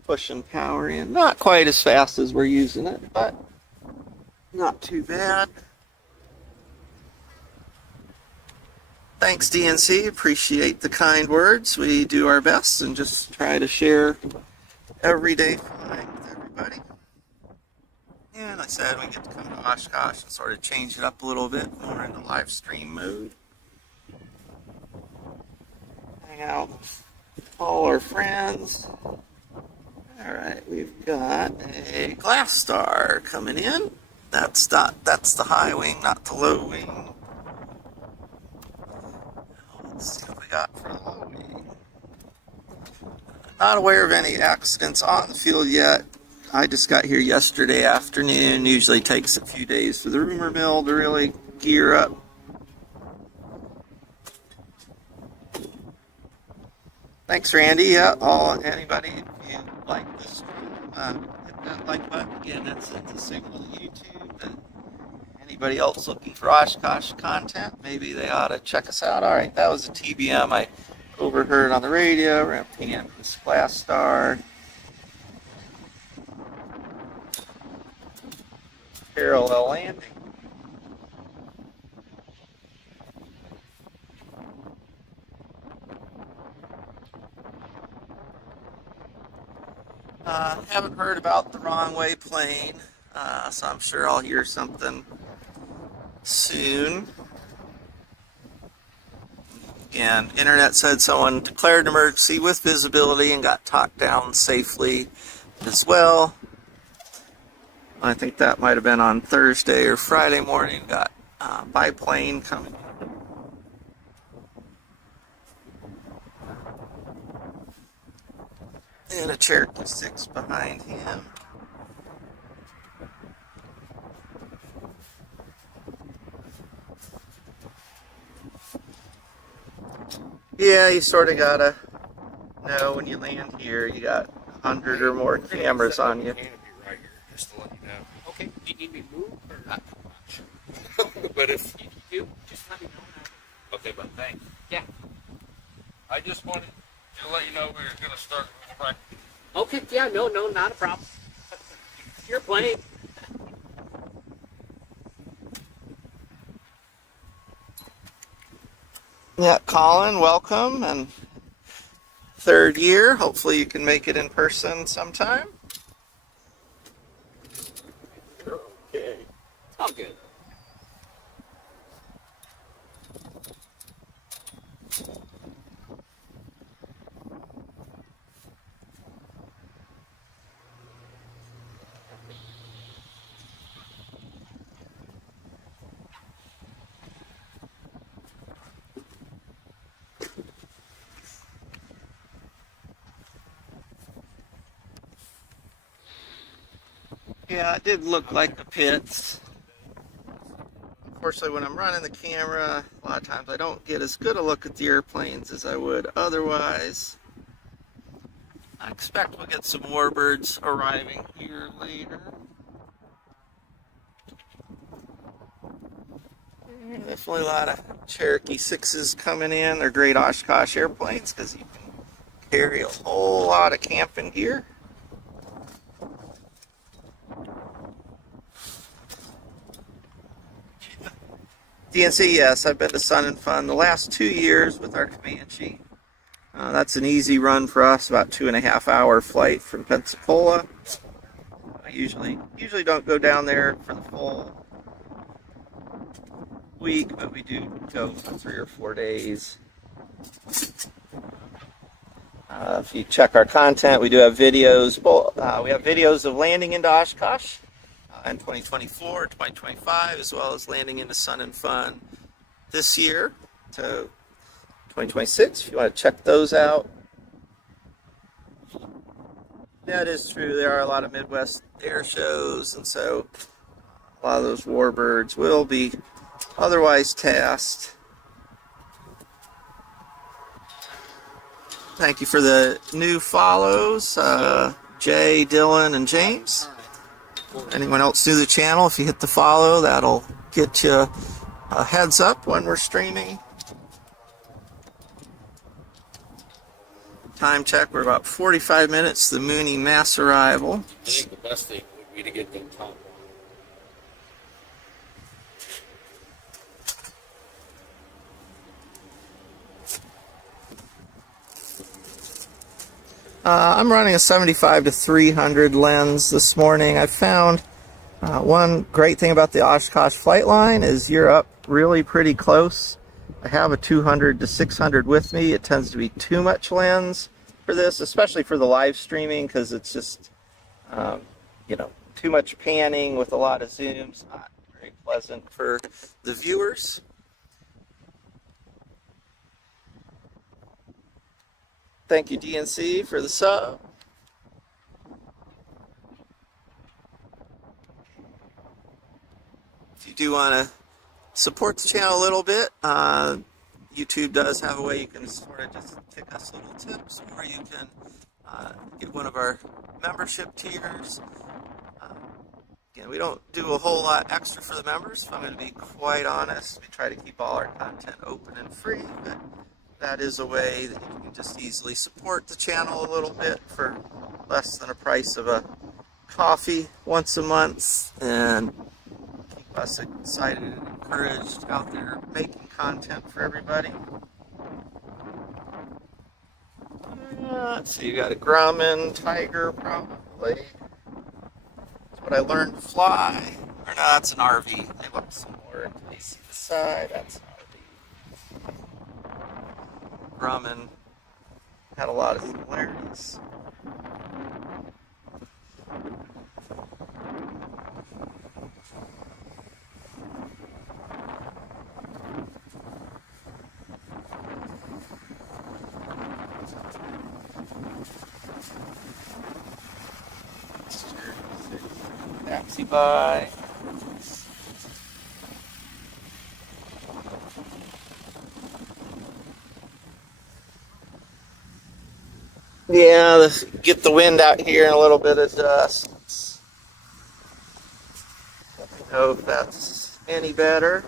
Pushing power in, not quite as fast as we're using it, but not too bad. Thanks, DNC. Appreciate the kind words. We do our best and just try to share everyday flying with everybody. And like I said, we get to come to Oshkosh and sort of change it up a little bit more into live stream mode. Hang out with all our friends. Alright, we've got a glass star coming in. That's the high wing, not the low wing. Let's see what we got for the low wing. Not aware of any accidents on the field yet. I just got here yesterday afternoon. Usually takes a few days for the rumor mill to really gear up. Thanks, Randy. Yeah, anybody, if you like this, hit that like button. Again, that's a signal to YouTube that anybody else looking for Oshkosh content, maybe they ought to check us out. All right, that was a TBM I overheard on the radio. Ramping in this glass star. Parallel landing. Haven't heard about the Runway plane, so I'm sure I'll hear something soon. And internet said someone declared an emergency with visibility and got talked down safely as well. I think that might have been on Thursday or Friday morning. Got biplane coming. And a Cherokee 6 behind him. Yeah, you sort of gotta know when you land here, you got 100 or more cameras on you. Right here, just to let you know. Okay, do you need me to move or not too much? But if you do, just let me know. Okay, but thanks. Yeah. I just wanted to let you know we were going to start practice. Okay, yeah, no, not a problem. You're plenty. Yeah, Colin, welcome, and third year. Hopefully you can make it in person sometime. Okay. It's all good. Yeah, it did look like the pits. Unfortunately, when I'm running the camera, a lot of times I don't get as good a look at the airplanes as I would otherwise. I expect we'll get some warbirds arriving here later. Definitely a lot of Cherokee 6s coming in. They're great Oshkosh airplanes because you can carry a whole lot of camping gear. DNC, yes, I've been to Sun and Fun the last 2 years with our Comanche. That's an easy run for us, about 2.5 hour flight from Pensacola. I usually don't go down there for the full week, but we do go for 3 or 4 days. If you check our content, we do have videos. We have videos of landing into Oshkosh in 2024, 2025, as well as landing into Sun and Fun this year. So 2026, if you want to check those out. That is true. There are a lot of Midwest air shows, and so a lot of those warbirds will be otherwise tasked. Thank you for the new follows, Jay, Dylan, and James. Anyone else new to the channel, if you hit the follow, that'll get you a heads up when we're streaming. Time check, we're about 45 minutes, the Mooney mass arrival. I think the best thing would be to get them top one. I'm running a 75 to 300 lens this morning. I found one great thing about the Oshkosh flight line is you're up really pretty close. I have a 200 to 600 with me. It tends to be too much lens for this, especially for the live streaming, because it's just, too much panning with a lot of zooms. Not very pleasant for the viewers. Thank you, DNC, for the sub. If you do want to support the channel a little bit, YouTube does have a way you can sort of just pick us little tips, or you can get one of our membership tiers. Again, we don't do a whole lot extra for the members, if I'm going to be quite honest. We try to keep all our content open and free, but that is a way that you can just easily support the channel a little bit for less than a price of a coffee once a month, and keep us excited and encouraged out there making content for everybody. So you got a Grumman Tiger, probably. That's what I learned to fly. Or no, that's an RV. They look some more until you see the side. That's an RV. Grumman had a lot of similarities. Taxi by. Yeah, get the wind out here and a little bit of dust. Let me know if that's any better.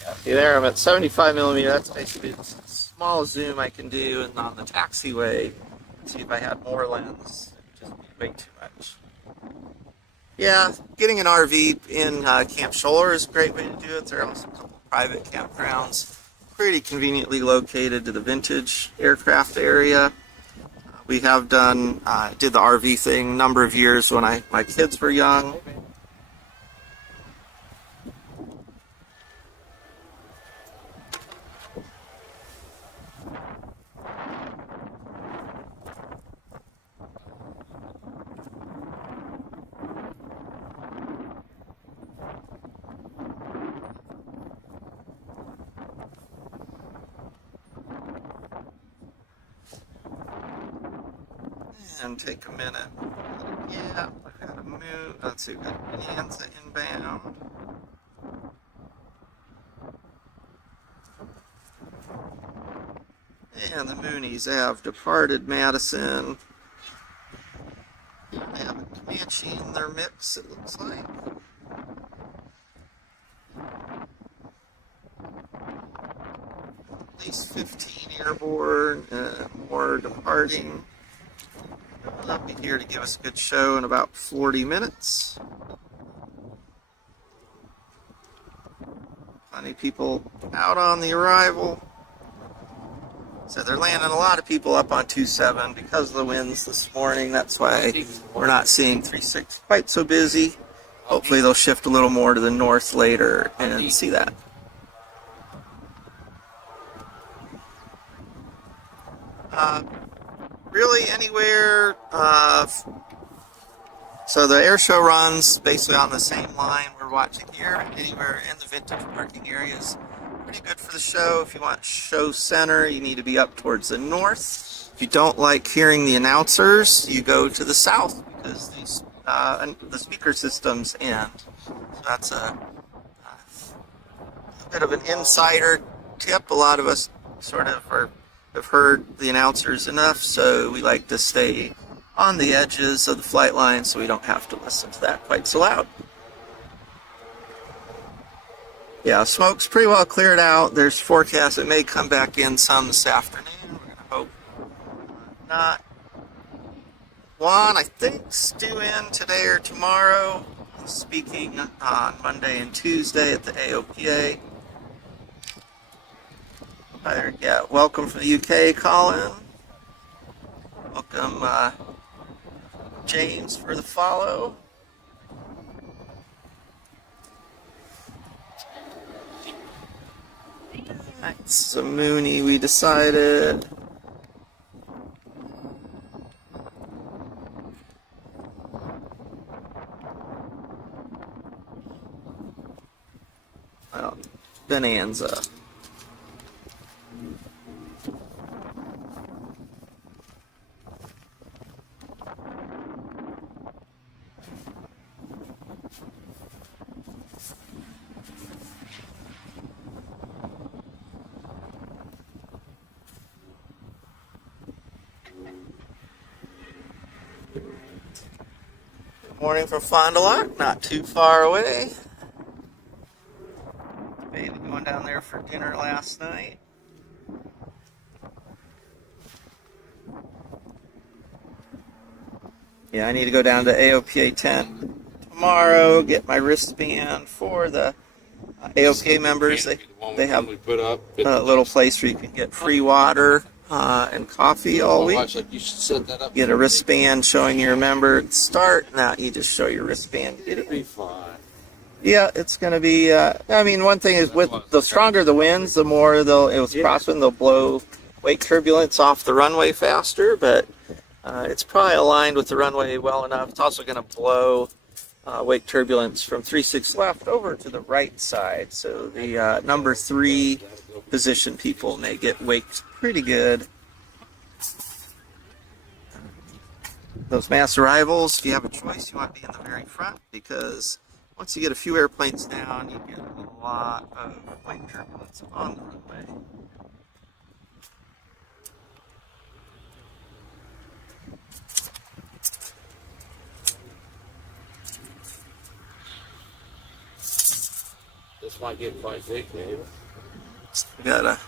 Yeah, see there, I'm at 75 millimeter. That's basically the smallest zoom I can do, and on the taxiway, see if I had more lens. It would just be way too much. Yeah, getting an RV in Camp Scholler is a great way to do it. There are also a couple private campgrounds, pretty conveniently located to the vintage aircraft area. We have done, did the RV thing a number of years when my kids were young. And take a minute. Yeah, we've got a move. Let's see, we've got Bonanza inbound. And the Moonies have departed Madison. They have a Comanche in their mix, it looks like. At least 15 airborne and more departing. They'll be here to give us a good show in about 40 minutes. Plenty of people out on the arrival. So they're landing a lot of people up on 2-7 because of the winds this morning. That's why we're not seeing 3-6 quite so busy. Hopefully they'll shift a little more to the north later and see that. Really anywhere. So the air show runs basically on the same line we're watching here. Anywhere in the vintage parking areas, pretty good for the show. If you want show center, you need to be up towards the north. If you don't like hearing the announcers, you go to the south because the speaker system's end. So that's a bit of an insider tip. A lot of us sort of have heard the announcers enough, so we like to stay on the edges of the flight line so we don't have to listen to that quite so loud. Yeah, smoke's pretty well cleared out. There's forecasts it may come back in some this afternoon. We're going to hope not. Juan, I think, due in today or tomorrow. He's speaking on Monday and Tuesday at the AOPA. Yeah, welcome from the UK, Colin. Welcome, James, for the follow. Right, so Mooney, we decided. Well, Bonanza. Morning from Fond du Lac, not too far away. Baby going down there for dinner last night. Yeah, I need to go down to AOPA 10 tomorrow, get my wristband for the AOPA members. They have a little place where you can get free water and coffee all week. Get a wristband showing you're a member at the start. Now you just show your wristband. It'll be fine. Yeah, it's going to be. I mean, one thing is with the stronger the winds, the more it was crosswind, they'll blow wake turbulence off the runway faster. But it's probably aligned with the runway well enough. It's also going to blow wake turbulence from 3-6 left over to the right side. So the number 3 position people may get waked pretty good. Those mass arrivals, if you have a choice, you want to be in the very front because once you get a few airplanes down, you get a lot of wake turbulence on the runway. This might get quite big, Dave. We got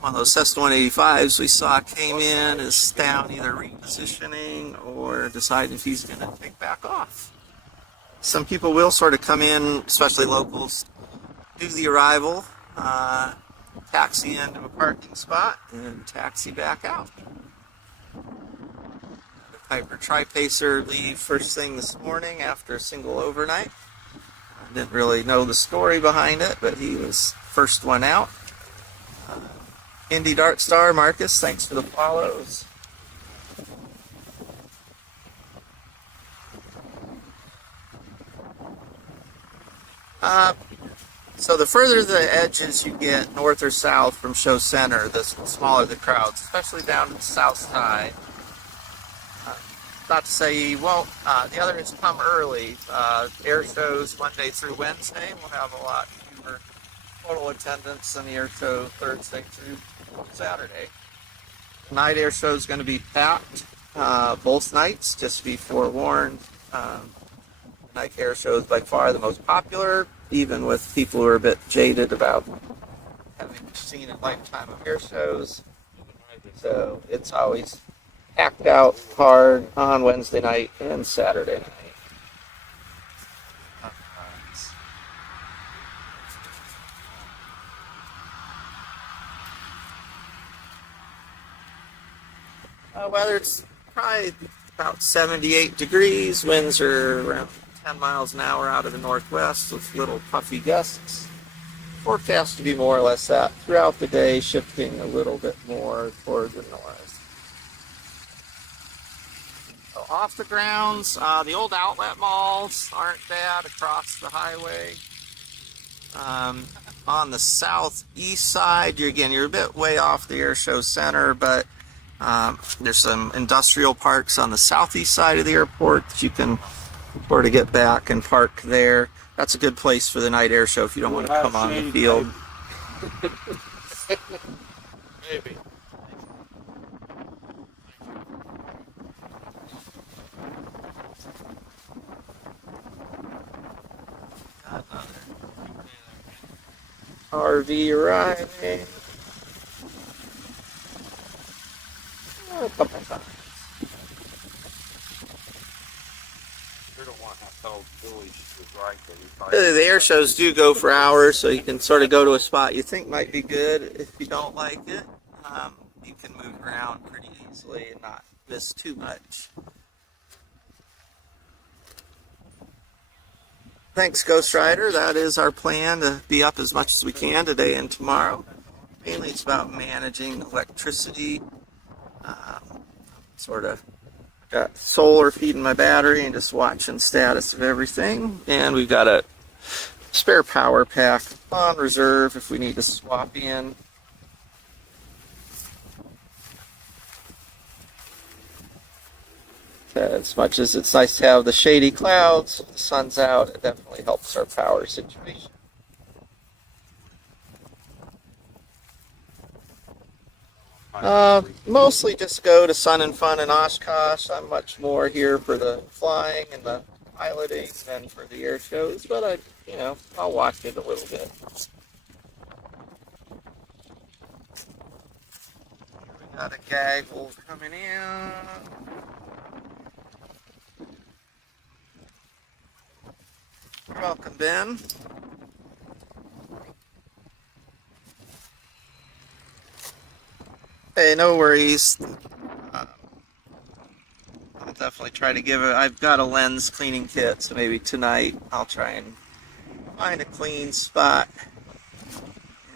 one of those Cessna 185s we saw came in, is down either repositioning or deciding if he's going to take back off. Some people will sort of come in, especially locals, do the arrival, taxi into a parking spot, and taxi back out. The Piper Tri-Pacer leave first thing this morning after a single overnight. I didn't really know the story behind it, but he was first one out. Indy Dark Star, Marcus, thanks for the follows. So the further the edges you get, north or south from show center, the smaller the crowds, especially down to the south side. Not to say you won't. The other is come early. Air shows Monday through Wednesday. We'll have a lot fewer total attendance than the air show Thursday through Saturday. Night air show is going to be packed both nights, just to be forewarned. Night air show is by far the most popular, even with people who are a bit jaded about having seen a lifetime of air shows. So it's always packed out hard on Wednesday night and Saturday night. Weather, it's probably about 78 degrees. Winds are around 10 miles an hour out of the northwest with little puffy gusts. Forecast to be more or less that throughout the day, shifting a little bit more toward the north. So off the grounds, the old outlet malls aren't bad across the highway. On the southeast side, you're a bit way off the air show center, but there's some industrial parks on the southeast side of the airport that you can sort of get back and park there. That's a good place for the night air show if you don't want to come on the field. Maybe. RV arriving. A couple times. You're the one that told Billy she was right that he thought. The air shows do go for hours, so you can sort of go to a spot you think might be good. If you don't like it, you can move around pretty easily and not miss too much. Thanks, Ghost Rider. That is our plan, to be up as much as we can today and tomorrow. Mainly it's about managing electricity. Sort of got solar feeding my battery and just watching status of everything. And we've got a spare power pack on reserve if we need to swap in. As much as it's nice to have the shady clouds, the sun's out, it definitely helps our power situation. Mostly just go to Sun and Fun in Oshkosh. I'm much more here for the flying and the piloting than for the air shows, but I'll watch it a little bit. We got a gaggle coming in. You're welcome, Ben. Hey, no worries. I'll definitely try to give it. I've got a lens cleaning kit, so maybe tonight I'll try and find a clean spot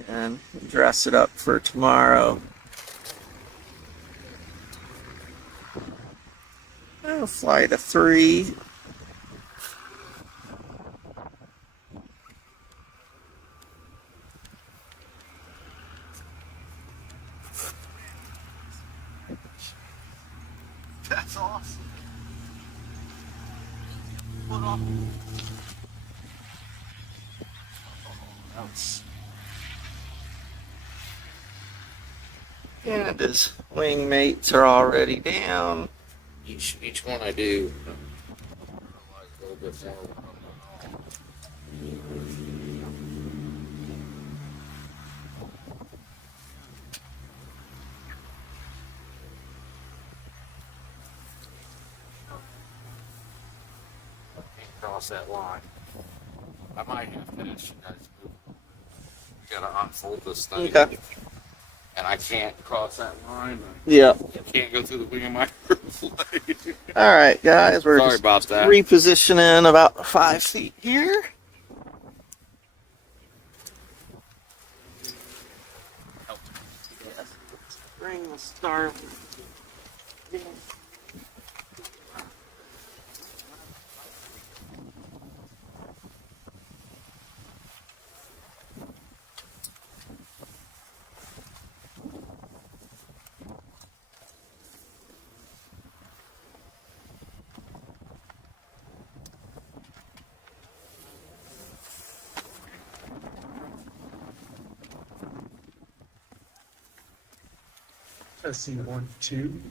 and dress it up for tomorrow. I'll fly to 3. That's awesome. Put off. And his wing mates are already down. Each one I do, I like a little bit more. Cross that line. I might have to ask you guys to move. We gotta unfold this thing. Okay. And I can't cross that line. Yeah. I can't go through the wing of my airplane. All right, guys. We're Sorry just about that. repositioning about 5 feet here. Bring the star. Testing 1, 2.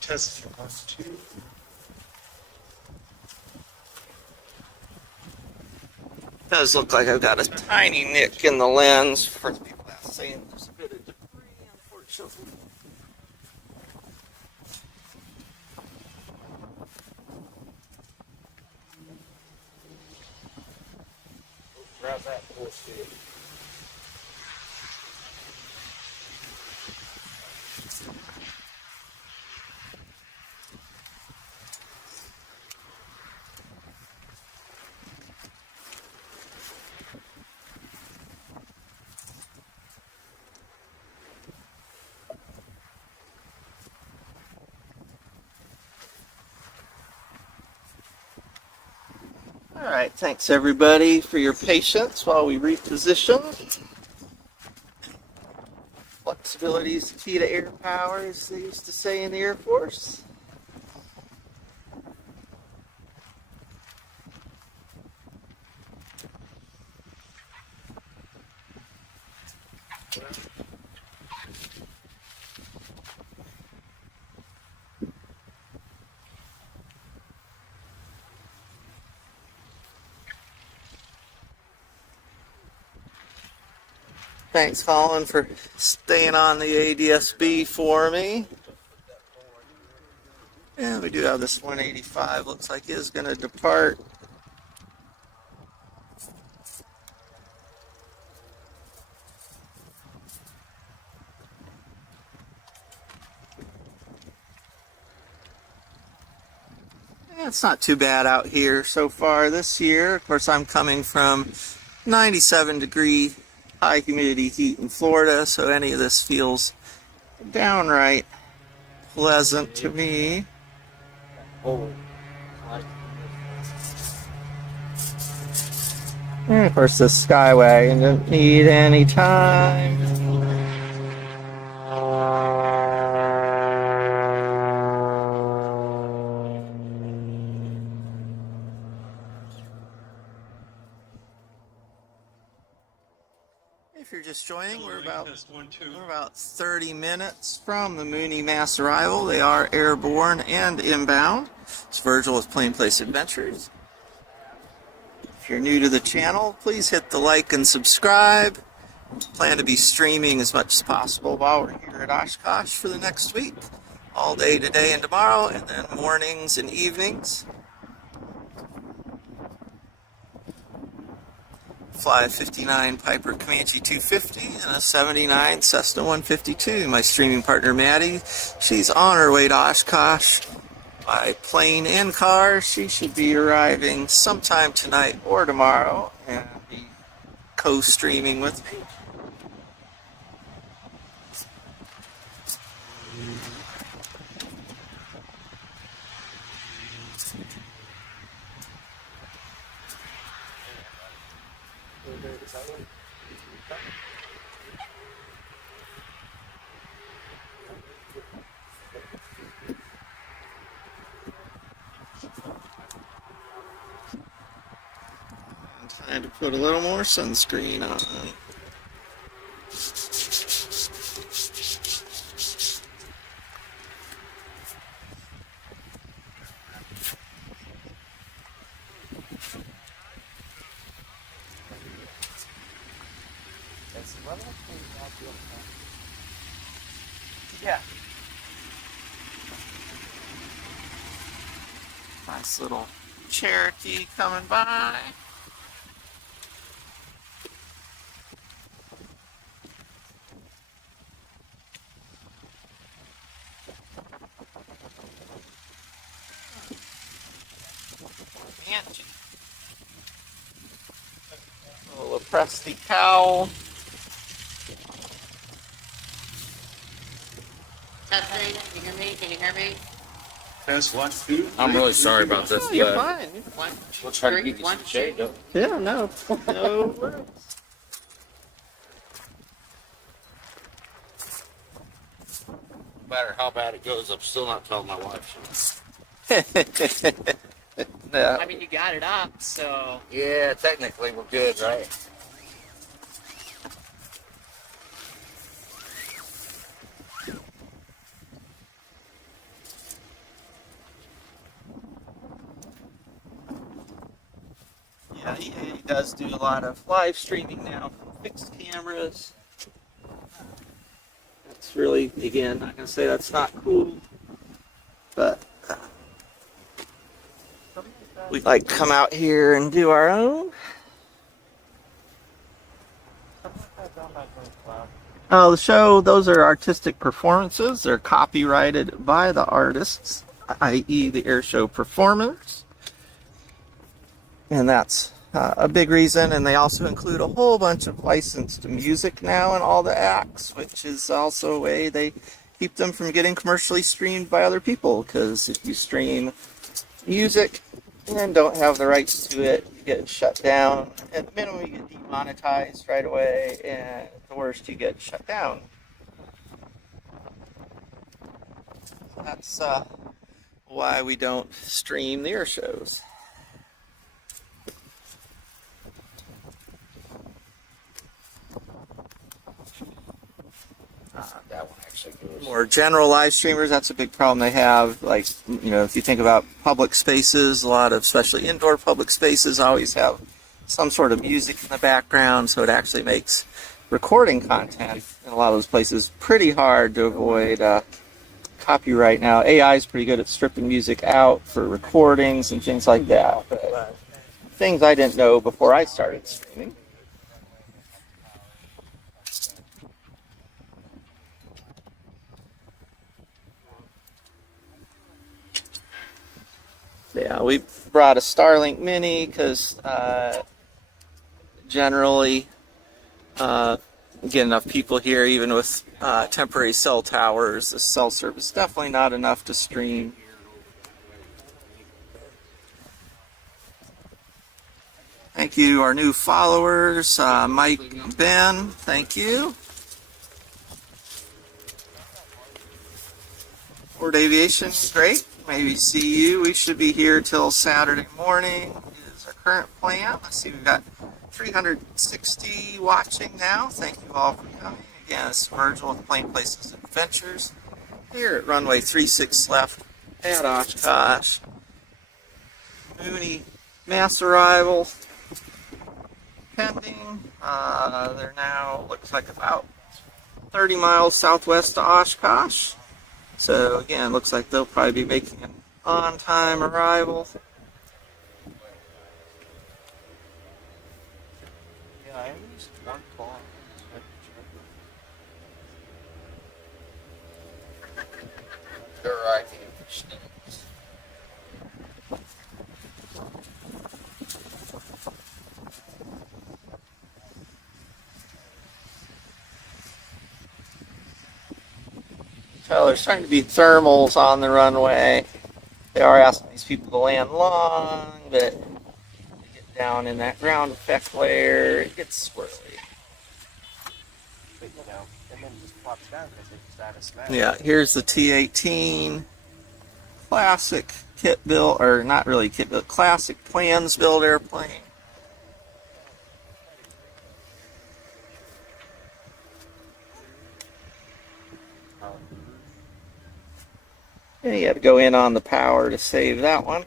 Testing 1, 2. Does look like I've got a tiny nick in the lens. For the people that saying there's a bit of debris, unfortunately. Grab that bullshit. All right, thanks everybody for your patience while we reposition. Flexibility is the key to air power, as they used to say in the Air Force. Thanks, Colin, for staying on the ADSB for me. And we do have this 185, looks like is going to depart. It's not too bad out here so far this year. Of course, I'm coming from 97-degree high humidity heat in Florida, so any of this feels downright pleasant to me. And of course, this Skywagon didn't need any time. If you're just joining, we're about 30 minutes from the Mooney mass arrival. They are airborne and inbound. It's Virgil with Plain Place Adventures. If you're new to the channel, please hit the like and subscribe. Plan to be streaming as much as possible while we're here at Oshkosh for the next week. All day today and tomorrow, and then mornings and evenings. Fly a 59 Piper Comanche 250 and a 79 Cessna 152. My streaming partner Maddie, she's on her way to Oshkosh by plane and car. She should be arriving sometime tonight or tomorrow and be co-streaming with me. Time to put a little more sunscreen on. Yeah. Nice little Cherokee coming by. A little Presty cowl. Testing, can you hear me? Can you hear me? Test 1, 2. I'm really sorry about this. Oh, you're fine. One, We'll try to three, give you one, some shade, though. Yeah, no worries. No matter how bad it goes, I'm still not telling my wife. No. I mean, you got it up, so. Yeah, technically we're good, right? Yeah, he does do a lot of live streaming now from fixed cameras. That's really, again, not going to say that's not cool, but we like to come out here and do our own. Oh, the show, those are artistic performances. They're copyrighted by the artists, i.e. the air show performers. And that's a big reason. And they also include a whole bunch of licensed music now in all the acts, which is also a way they keep them from getting commercially streamed by other people. Because if you stream music and don't have the rights to it, you get shut down. At the minimum, you get demonetized right away, and at the worst, you get shut down. That's why we don't stream the air shows. That one actually goes. More general live streamers, that's a big problem they have. Like, if you think about public spaces, a lot of, especially indoor public spaces, always have some sort of music in the background, so it actually makes recording content in a lot of those places pretty hard to avoid copyright. Now, AI is pretty good at stripping music out for recordings and things like that, but things I didn't know before I started streaming. Yeah, we brought a Starlink Mini because generally get enough people here, even with temporary cell towers. The cell service is definitely not enough to stream. Thank you, our new followers, Mike and Ben. Thank you. Ford Aviation, great. Maybe see you. We should be here till Saturday morning is our current plan. Let's see, we've got 360 watching now. Thank you all for coming. Again, it's Virgil with Plane Places Adventures here at Runway 36 left at Oshkosh. Mooney mass arrival pending. They're now, looks like about 30 miles southwest of Oshkosh. So again, looks like they'll probably be making an on-time arrival. Yeah, I used one call. They're right here. So there's starting to be thermals on the runway. They are asking these people to land long, but they get down in that ground effect layer, it gets swirly. But, and then just pops down because it's out of smash. Yeah, here's the T-18 classic kit built, or not really kit built, classic plans built airplane. And you have to go in on the power to save that one.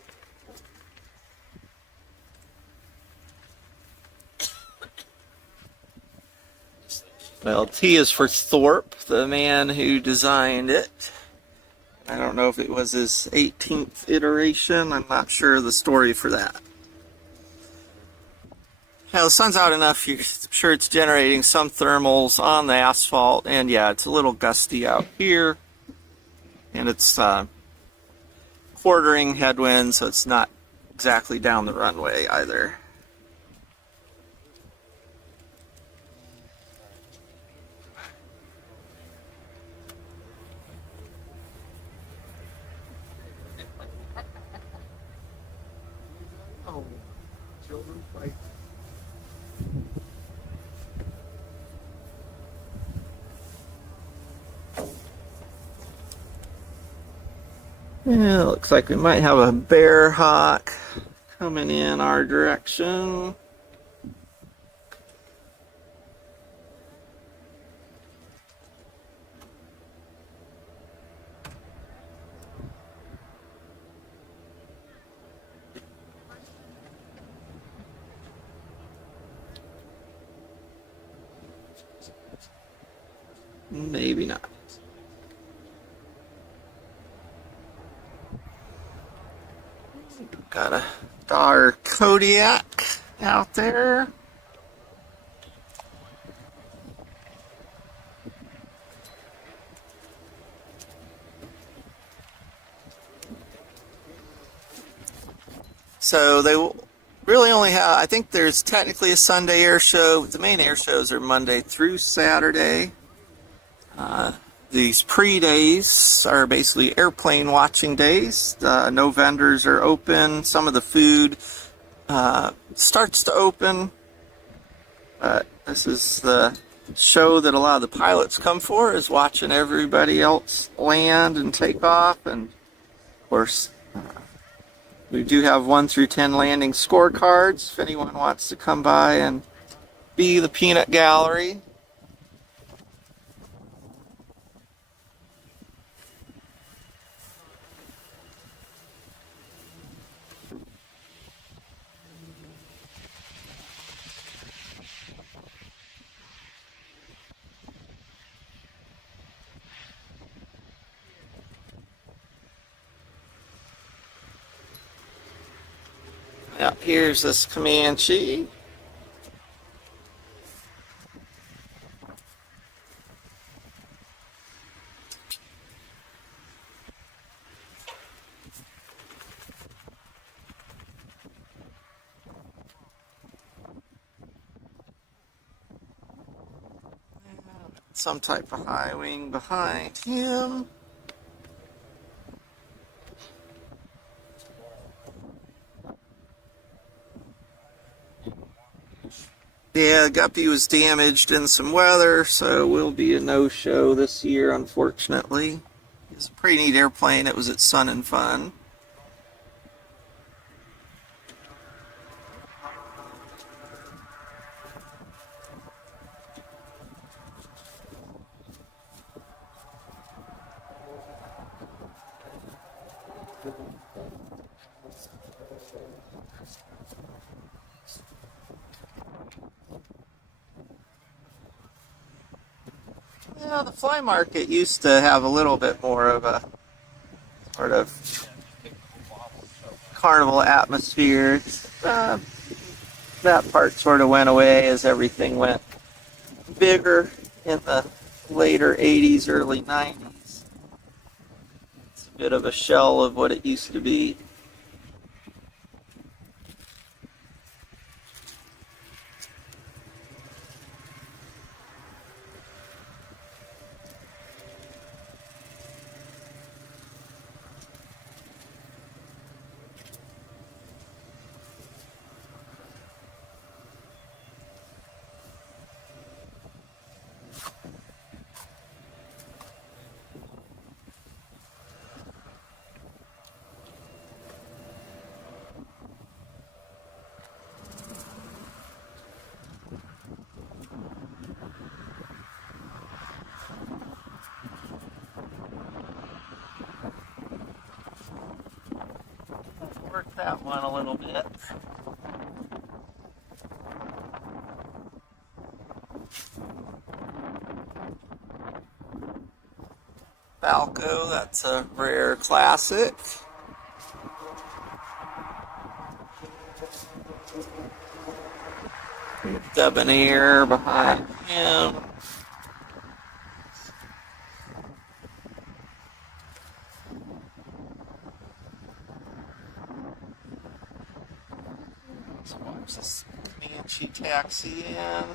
Well, T is for Thorpe, the man who designed it. I don't know if it was his 18th iteration. I'm not sure the story for that. Now, the sun's out enough, you're sure it's generating some thermals on the asphalt. And yeah, it's a little gusty out here. And it's quartering headwind, so it's not exactly down the runway either. Yeah, looks like we might have a Bear Hawk coming in our direction. Maybe not. Got a Dar Kodiak out there. So they really only have, I think there's technically a Sunday air show, but the main air shows are Monday through Saturday. These pre-days are basically airplane watching days. No vendors are open. Some of the food starts to open. This is the show that a lot of the pilots come for, is watching everybody else land and take off. And of course, we do have 1 through 10 landing scorecards if anyone wants to come by and be the peanut gallery. Now here's this Comanche. Some type of high wing behind him. Yeah, Guppy was damaged in some weather, so will be a no-show this year, unfortunately. It's a pretty neat airplane. It was at Sun and Fun. Yeah, the fly market used to have a little bit more of a sort of carnival atmosphere. That part sort of went away as everything went bigger in the later 80s, early 90s. It's a bit of a shell of what it used to be. Work that one a little bit. Falco, that's a rare classic. Debonair behind him. Let's watch this Comanche taxi in.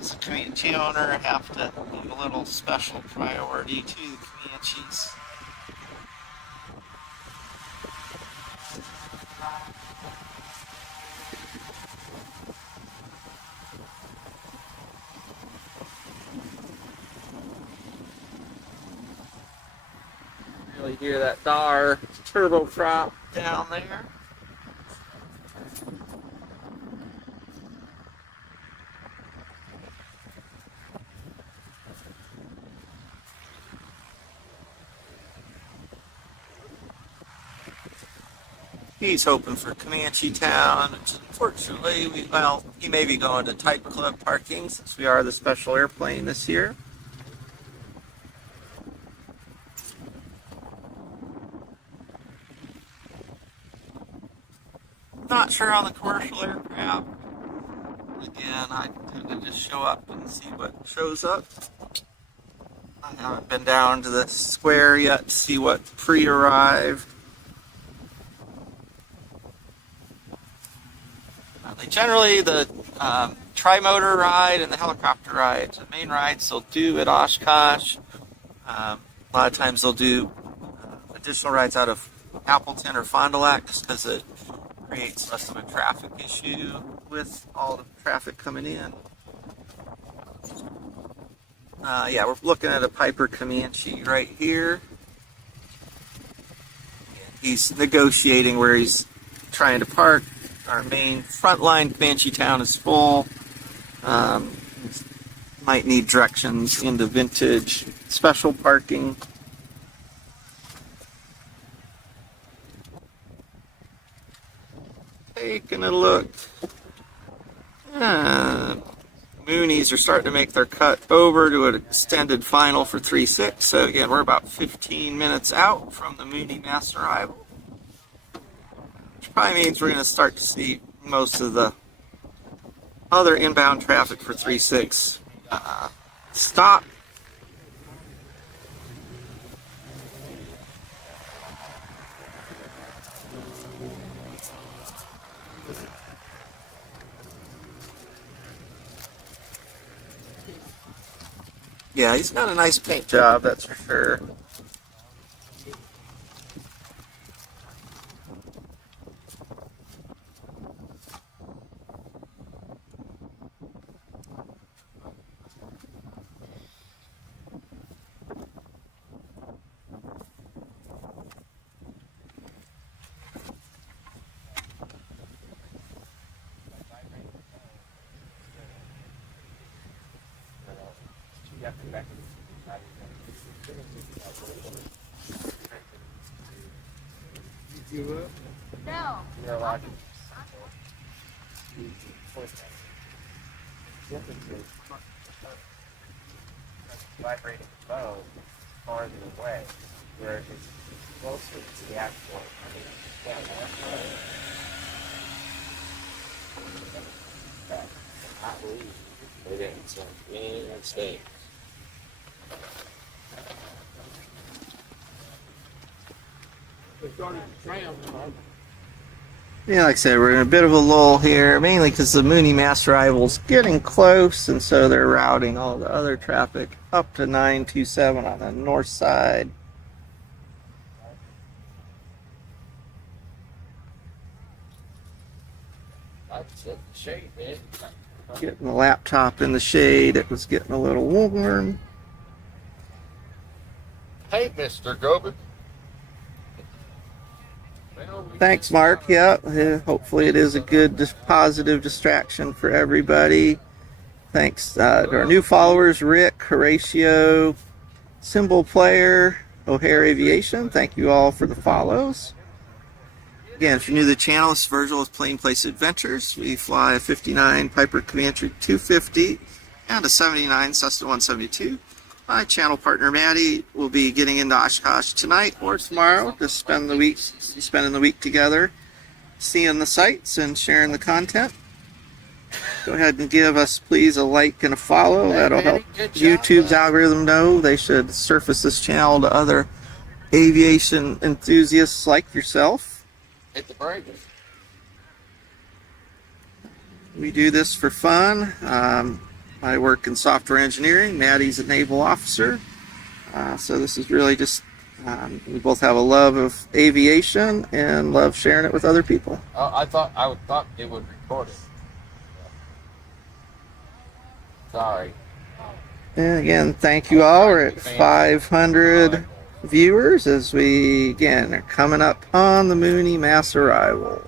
As a Comanche owner, I have to give a little special priority to the Comanches. Really hear that Dar turboprop down there. He's hoping for Comanche Town, which unfortunately, he may be going to Type Club parking since we are the special airplane this year. Not sure on the commercial aircraft. Again, I tend to just show up and see what shows up. I haven't been down to the square yet to see what pre-arrived. Generally, the tri-motor ride and the helicopter ride. The main rides they'll do at Oshkosh. A lot of times they'll do additional rides out of Appleton or Fond du Lac just because it creates less of a traffic issue with all the traffic coming in. Yeah, we're looking at a Piper Comanche right here. He's negotiating where he's trying to park. Our main frontline Comanche town is full. Might need directions into vintage special parking. Taking a look. Moonies are starting to make their cut over to an extended final for 3-6. So again, we're about 15 minutes out from the Mooney mass arrival. Which probably means we're going to start to see most of the other inbound traffic for 3-6 stop. Yeah, he's got a nice paint job, that's for sure. No. Vibrating bow farther away, where it's closer to the actual. Not leave. They didn't send any mistake. Yeah, like I said, we're in a bit of a lull here, mainly because the Mooney mass arrival's getting close, and so they're routing all the other traffic up to 927 on the north side. That's the shade, man. Getting the laptop in the shade, it was getting a little warm. Hey, Mr. Gobin. Thanks, Mark. Yeah, hopefully it is a good, positive distraction for everybody. Thanks to our new followers, Rick, Horatio, Symbol Player, O'Hare Aviation. Thank you all for the follows. Again, if you're new to the channel, this is Virgil with Plain Place Adventures. We fly a 59 Piper Comanche 250 and a 79 Cessna 172. My channel partner Maddie will be getting into Oshkosh tonight or tomorrow to spending the week together, seeing the sights and sharing the content. Go ahead and give us please a like and a follow. That'll help YouTube's algorithm know they should surface this channel to other aviation enthusiasts like yourself. Hit the brake. We do this for fun. I work in software engineering. Maddie's a naval officer. So this is really just, we both have a love of aviation and love sharing it with other people. I thought it would record it. Sorry. And again, thank you all. We're at 500 viewers as we, again, are coming up on the Mooney mass arrival.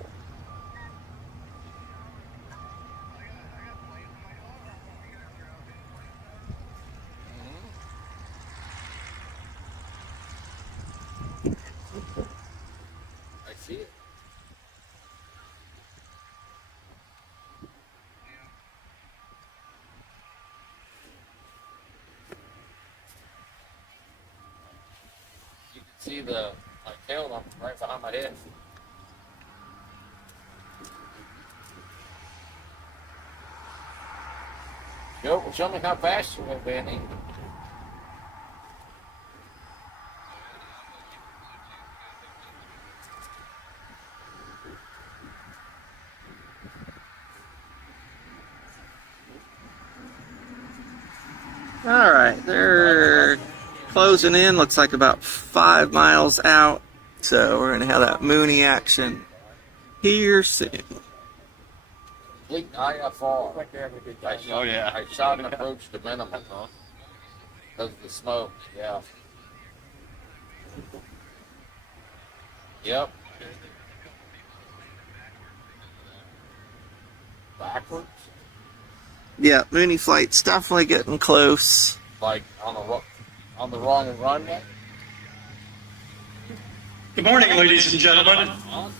I see it. You can see my tail lamp right behind my head. Show me how fast you went, Benny. All right, they're closing in. Looks like about 5 miles out. So we're gonna have that Mooney action here soon. Complete IFR. Oh, yeah. I shot and approached the minimum, huh? Because of the smoke, yeah. Yep. Backwards? Yeah, Mooney flight's definitely getting close. Like on the wrong runway? Good morning, ladies and gentlemen.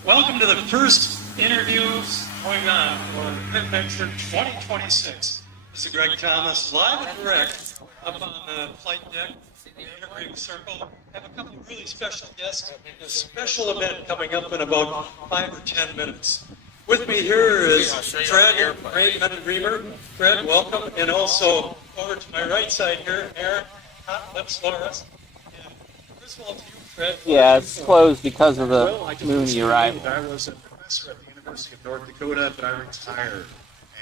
Welcome to the first interviews going on for Adventure 2026. This is Greg Thomas, live and direct up on the flight deck, the interviewing circle. I have a couple of really special guests, a special event coming up in about 5 or 10 minutes. With me here is Fred, Raymond Reamer. Fred, welcome. And also over to my right side here, Aaron, Lips Flores. And first of all, to you, Fred. Yeah, it's closed because of the Well, I just Mooney arrival. I was a professor at the University of North Dakota, but I retired.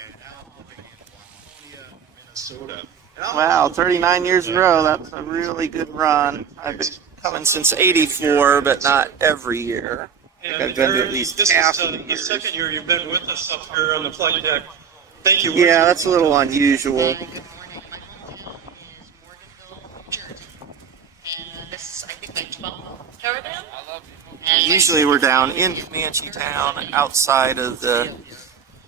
And now I'm living in Waconia, Minnesota. And I'm Wow, also 39 years in a row. That's a really good run. I've been coming since '84, but not every year. I think I've been to at least half of the the years. second year you've been with us up here on the flight deck. Thank you. Yeah, that's a little unusual. Good morning. My hometown is Morganville, New Jersey. And this is, I think, my 12th caravan. I love you. And Usually we're down in Comanche Town, outside of the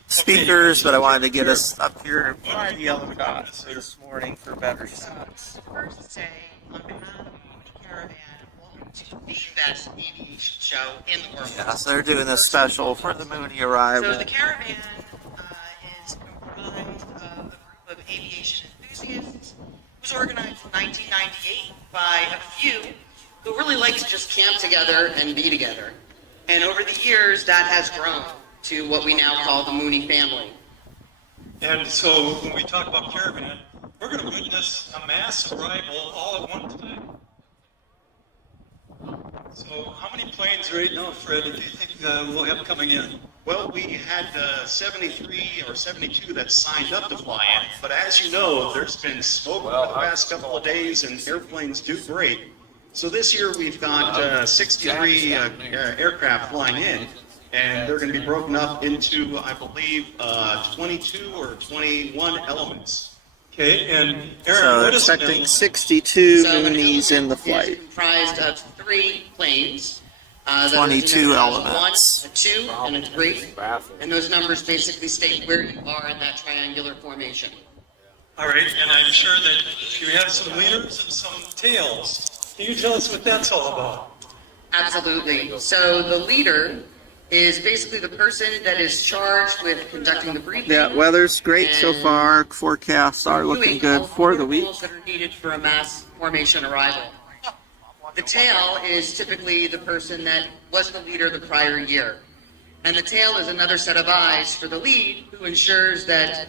speakers, but I wanted to get us up here at the yellow dots this morning for better shots. First to say, on behalf of the Mooney Caravan, welcome to the best aviation show in the world. Yeah, so they're doing this special for the Mooney So arrival. the caravan is comprised of a group of aviation enthusiasts. It was organized in 1998 by a few who really like to just camp together and be together. And over the years, that has grown to what we now call the Mooney family. And so when we talk about caravan, we're going to witness a mass arrival all at one time. So how many planes right now, Fred, do you think we'll have coming in? Well, we had 73 or 72 that signed up to fly in, but as you know, there's been smoke for the past couple of days and airplanes do great. So this year we've got 63 aircraft flying in, and they're going to be broken up into, I believe, 22 or 21 elements. Okay, and Aaron, So what is expecting 62 So an Moonies in the element flight. is comprised of 3 planes. That 22 are elements. A 1, a 2, and a 3. And those numbers basically state where you are in that triangular formation. All right, and I'm sure that you have some leaders and some tails. Can you tell us what that's all about? Absolutely. So the leader is basically the person that is charged with conducting the briefing. Yeah, weather's great so far. Forecasts are looking doing all good for the week. protocols that are needed for a mass formation arrival. The tail is typically the person that was the leader the prior year. And the tail is another set of eyes for the lead who ensures that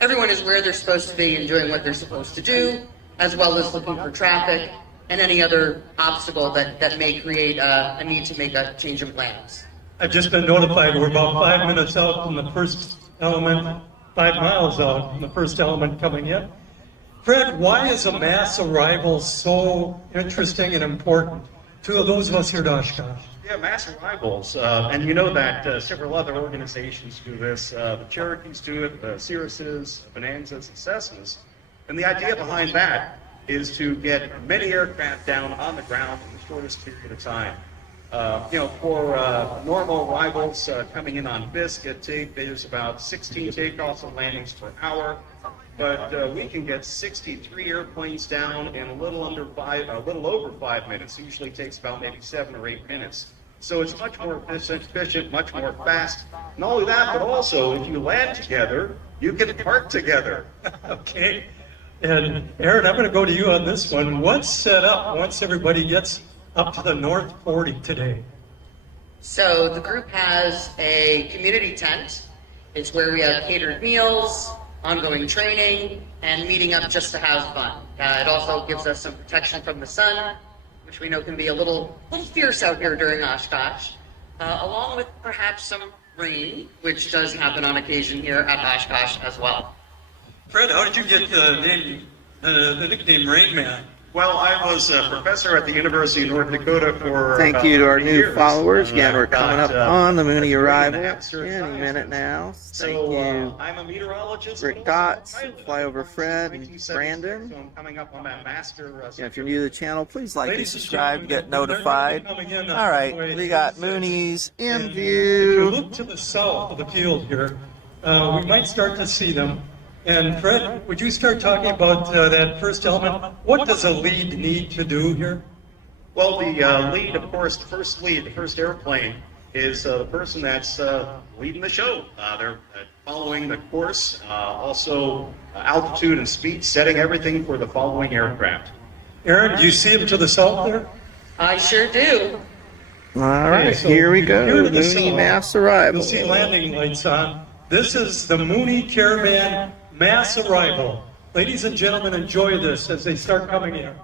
everyone is where they're supposed to be and doing what they're supposed to do, as well as looking for traffic and any other obstacle that may create a need to make a change in plans. I've just been notified we're about 5 minutes out from the first element, 5 miles out from the first element coming in. Fred, why is a mass arrival so interesting and important to those of us here at Oshkosh? Yeah, mass arrivals, and you know that several other organizations do this. The Cherokees do it, the Cirruses, Bonanzas, and Cessnas. And the idea behind that is to get many aircraft down on the ground in the shortest period of time. For normal arrivals coming in on Biscuit, there's about 16 takeoffs and landings per hour. But we can get 63 airplanes down in a little over 5 minutes. It usually takes about maybe 7 or 8 minutes. So it's much more efficient, much more fast. Not only that, but also if you land together, you can park together. Okay. And Aaron, I'm going to go to you on this one. What's set up once everybody gets up to the North 40 today? So the group has a community tent. It's where we have catered meals, ongoing training, and meeting up just to have fun. It also gives us some protection from the sun, which we know can be a little fierce out here during Oshkosh, along with perhaps some rain, which does happen on occasion here at Oshkosh as well. Fred, how did you get the name the nickname Rain Man. Well, I was a professor at the University of North Dakota for Thank you to our 8 new years. followers. Again, we're coming up on the Mooney arrival Any any minute now. Thank So, you, I'm a meteorologist. Rick but also a Dotz, pilot. Flyover Fred, and 1976, Brandon. So I'm coming up on that master. Yeah, if you're new to the channel, please like and Ladies and subscribe to get gentlemen, they're notified. coming in on All right, Runway we got 86. Mooney's in And If you view. look to the south of the field here, we might start to see them. And Fred, would you start talking about that first element? What does a lead need to do here? Well, the lead, of course, the first airplane is the person that's leading the show. They're following the course, also altitude and speed, setting everything for the following aircraft. Aaron, do you see him to the south there? I sure do. All right, Okay, so here we here go. to the Mooney south, mass arrival. You'll see landing lights on. This is the Mooney Caravan mass arrival. Ladies and gentlemen, enjoy this as they start coming in.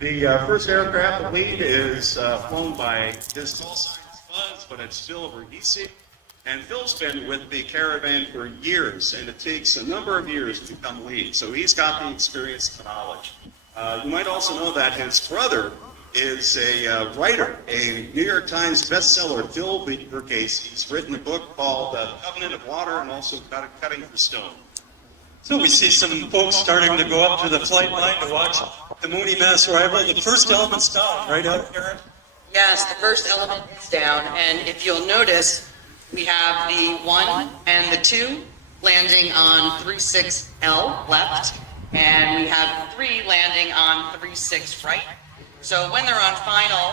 The first aircraft, the lead, is flown by his call sign is Buzz, but it's Phil Verghese. And Phil's been with the caravan for years, and it takes a number of years to become lead. So he's got the experience and knowledge. You might also know that his brother is a writer, a New York Times bestseller, Phil Verghese. He's written a book called Covenant of Water and also Cutting for Stone. So we see some folks starting to go up to the flight line to watch the Mooney mass arrival. The first element's down, right out, Aaron? Yes, the first element is down, and if you'll notice, we have the 1 and the 2 landing on 36L left, and we have 3 landing on 36 right. So when they're on final,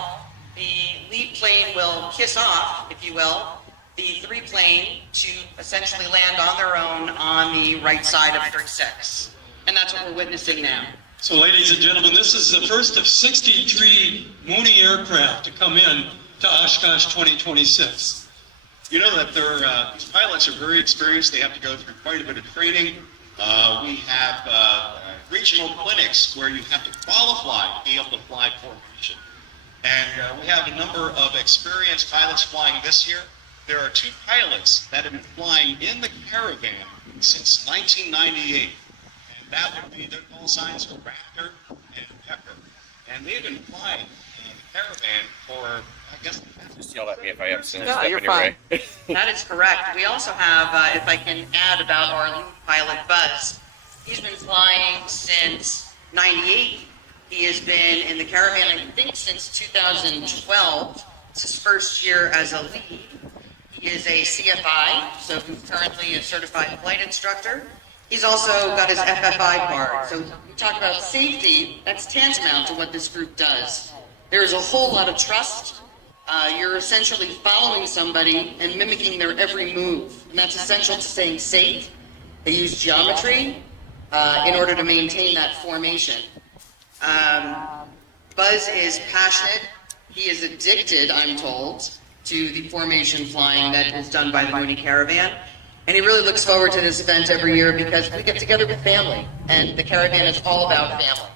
the lead plane will kiss off, if you will, the 3 plane to essentially land on their own on the right side of 36. And that's what we're witnessing now. So ladies and gentlemen, this is the first of 63 Mooney aircraft to come in to Oshkosh 2026. You know that these pilots are very experienced. They have to go through quite a bit of training. We have regional clinics where you have to qualify to be able to fly formation. And we have a number of experienced pilots flying this year. There are 2 pilots that have been flying in the caravan since 1998. And that would be their call signs are Raptor and Pepper. And they've been flying the caravan for, I guess, Just yell at me if I have seen No, step you're in your fine. way. That is correct. We also have, if I can add about our lead pilot, Buzz. He's been flying since 98. He has been in the caravan, I think, since 2012. It's his first year as a lead. He is a CFI, so he's currently a certified flight instructor. He's also got his FFI card. So we talk about safety, that's tantamount to what this group does. There's a whole lot of trust. You're essentially following somebody and mimicking their every move. And that's essential to staying safe. They use geometry in order to maintain that formation. Buzz is passionate. He is addicted, I'm told, to the formation flying that is done by the Mooney Caravan. And he really looks forward to this event every year because we get together with family. And the caravan is all about family.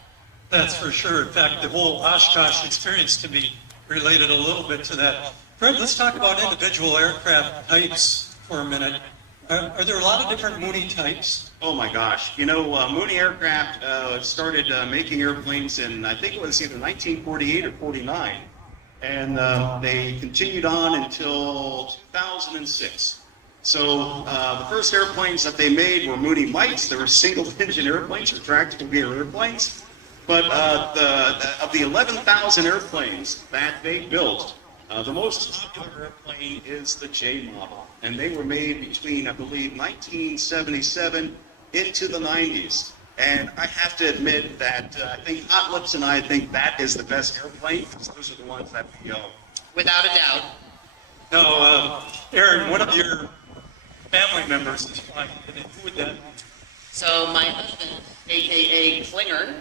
That's for sure. In fact, the whole Oshkosh experience can be related a little bit to that. Fred, let's talk about individual aircraft types for a minute. Are there a lot of different Mooney types? oh my gosh. You know, Mooney Aircraft started making airplanes in, I think it was either 1948 or 49. And they continued on until 2006. So the first airplanes that they made were Mooney Mites. They were single-engine airplanes or tractable gear airplanes. But of the 11,000 airplanes that they built, the most popular airplane is the J model. And they were made between, I believe, 1977 into the 90s. And I have to admit that I think Hot Lips and I think that is the best airplane because those are the ones that we own. Without a doubt. No, Aaron, one of your family members is flying today. Who would that be? So my husband, aka Klinger,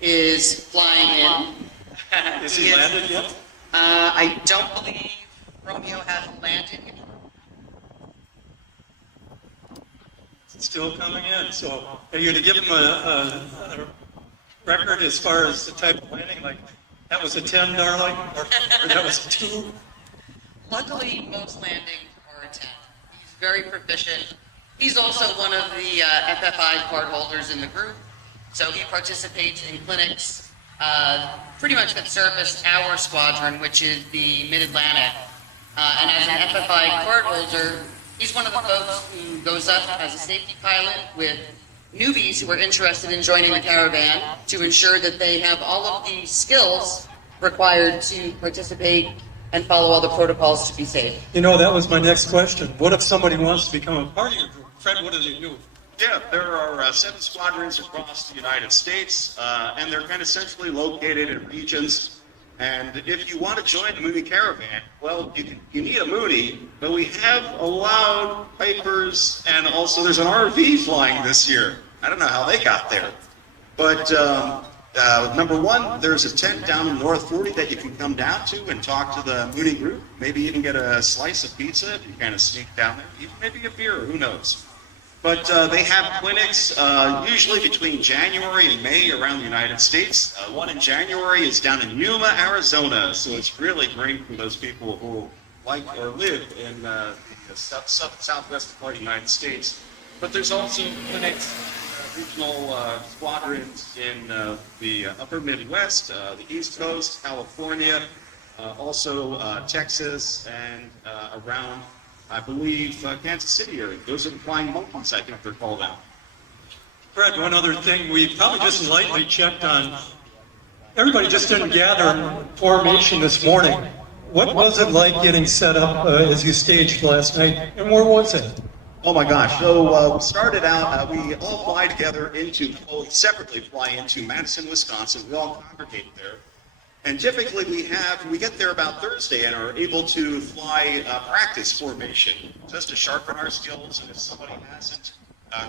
is flying in. Is he landed yet? I don't believe Romeo has landed yet. Still coming in. So are you going to give him a record as far as the type of landing? Like, that was a 10, darling? Or that was a 2? Luckily, most landings are a 10. He's very proficient. He's also one of the FFI card holders in the group, so he participates in clinics pretty much that service our squadron, which is the Mid-Atlantic. And as an FFI card holder, he's one of the folks who goes up as a safety pilot with newbies who are interested in joining the caravan to ensure that they have all of the skills required to participate and follow all the protocols to be safe. You know, that was my next question. What if somebody wants to become a part of your group? Fred, what do they do? Yeah, there are 7 squadrons across the United States, and they're kind of centrally located in regions. And if you want to join the Mooney Caravan, well, you need a Mooney, but we have allowed Pipers, and also there's an RV flying this year. I don't know how they got there. But number one, there's a tent down in North 40 that you can come down to and talk to the Mooney group. Maybe even get a slice of pizza if you kind of sneak down there. Even maybe a beer, who knows. But they have clinics usually between January and May around the United States. One in January is down in Yuma, Arizona. So it's really great for those people who like or live in the southwest part of the United States. But there's also clinics, regional squadrons in the upper Midwest, the East Coast, California, also Texas, and around, I believe, Kansas City area. Those are the Flying Monkeys, I think they're called out. Fred, one other thing we probably just lightly checked on. Everybody just didn't gather in formation this morning. What was it like getting set up as you staged last night, and where was it? Oh my gosh, so we started out, we all fly together we separately fly into Madison, Wisconsin. We all congregate there. And typically we get there about Thursday and are able to fly practice formation, just to sharpen our skills, and if somebody hasn't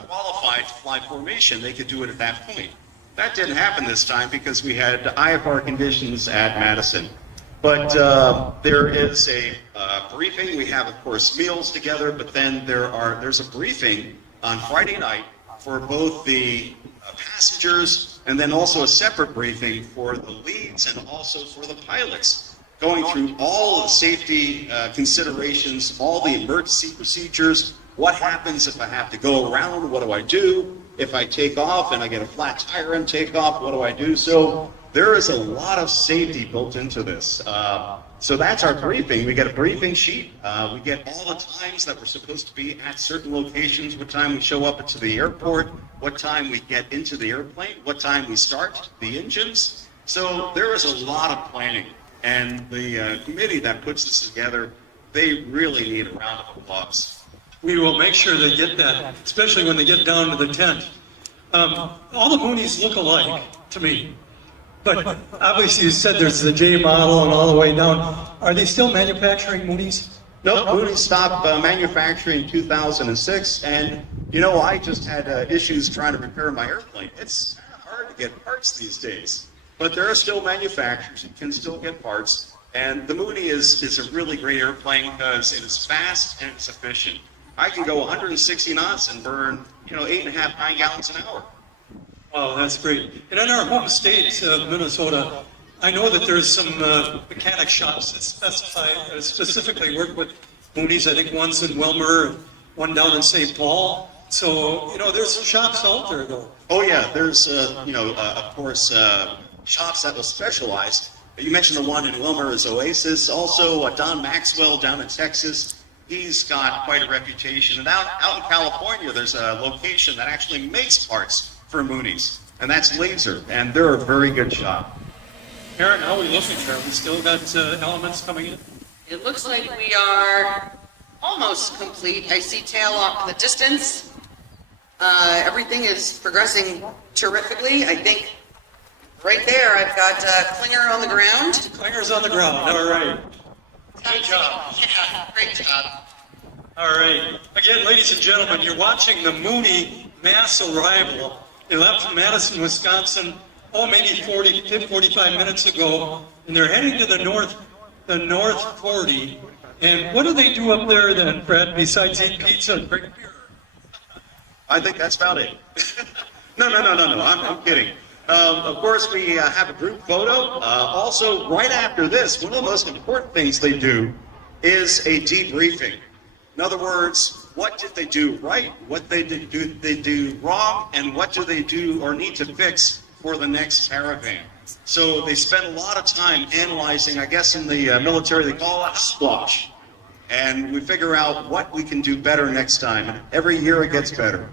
qualified to fly formation, they could do it at that point. That didn't happen this time because we had IFR conditions at Madison. But there is a briefing. We have, of course, meals together, but then there's a briefing on Friday night for both the passengers and then also a separate briefing for the leads and also for the pilots, going through all of the safety considerations, all the emergency procedures. What happens if I have to go around? What do I do? If I take off and I get a flat tire and take off, what do I do? So there is a lot of safety built into this. So that's our briefing. We get a briefing sheet. We get all the times that we're supposed to be at certain locations, what time we show up to the airport, what time we get into the airplane, what time we start the engines. So there is a lot of planning. And the committee that puts this together, they really need a round of applause. We will make sure they get that, especially when they get down to the tent. All the Moonies look alike to me. But obviously you said there's the J model and all the way down. Are they still manufacturing Moonies? Nope, Mooney stopped manufacturing in 2006, and you know, I just had issues trying to repair my airplane. It's kind of hard to get parts these days, but there are still manufacturers who can still get parts, and the Mooney is a really great airplane because it is fast and it's efficient. I can go 160 knots and burn, 8.5, 9 gallons an hour. Oh, that's great. And in our home state of Minnesota, I know that there's some mechanic shops that specifically work with Moonies. I think one's in Wilmer, one down in St. Paul. So, there's shops out there, though. Oh, yeah. There's, of course, shops that will specialize. You mentioned the one in Wilmer is Oasis. Also, Don Maxwell down in Texas. He's got quite a reputation. And out in California, there's a location that actually makes parts for Moonies, and that's Laser, and they're a very good shop. Aaron, how are we looking here? We still got elements coming in? It looks like we are almost complete. I see tail off in the distance. Everything is progressing terrifically. I think right there I've got Klinger on the ground. Klinger's on the ground, all right. Good job. Yeah, great job. All right. Again, ladies and gentlemen, you're watching the Mooney mass arrival. They left from Madison, Wisconsin, maybe 45 minutes ago, and they're heading to the North 40. And what do they do up there then, Fred, besides eat pizza and drink beer? I think that's about it. No, I'm kidding. Of course, we have a group photo. Also, right after this, one of the most important things they do is a debriefing. In other words, what did they do right, what they do wrong, and what do they do or need to fix for the next caravan. So they spent a lot of time analyzing, I guess in the military they call it squash. And we figure out what we can do better next time. And every year it gets better.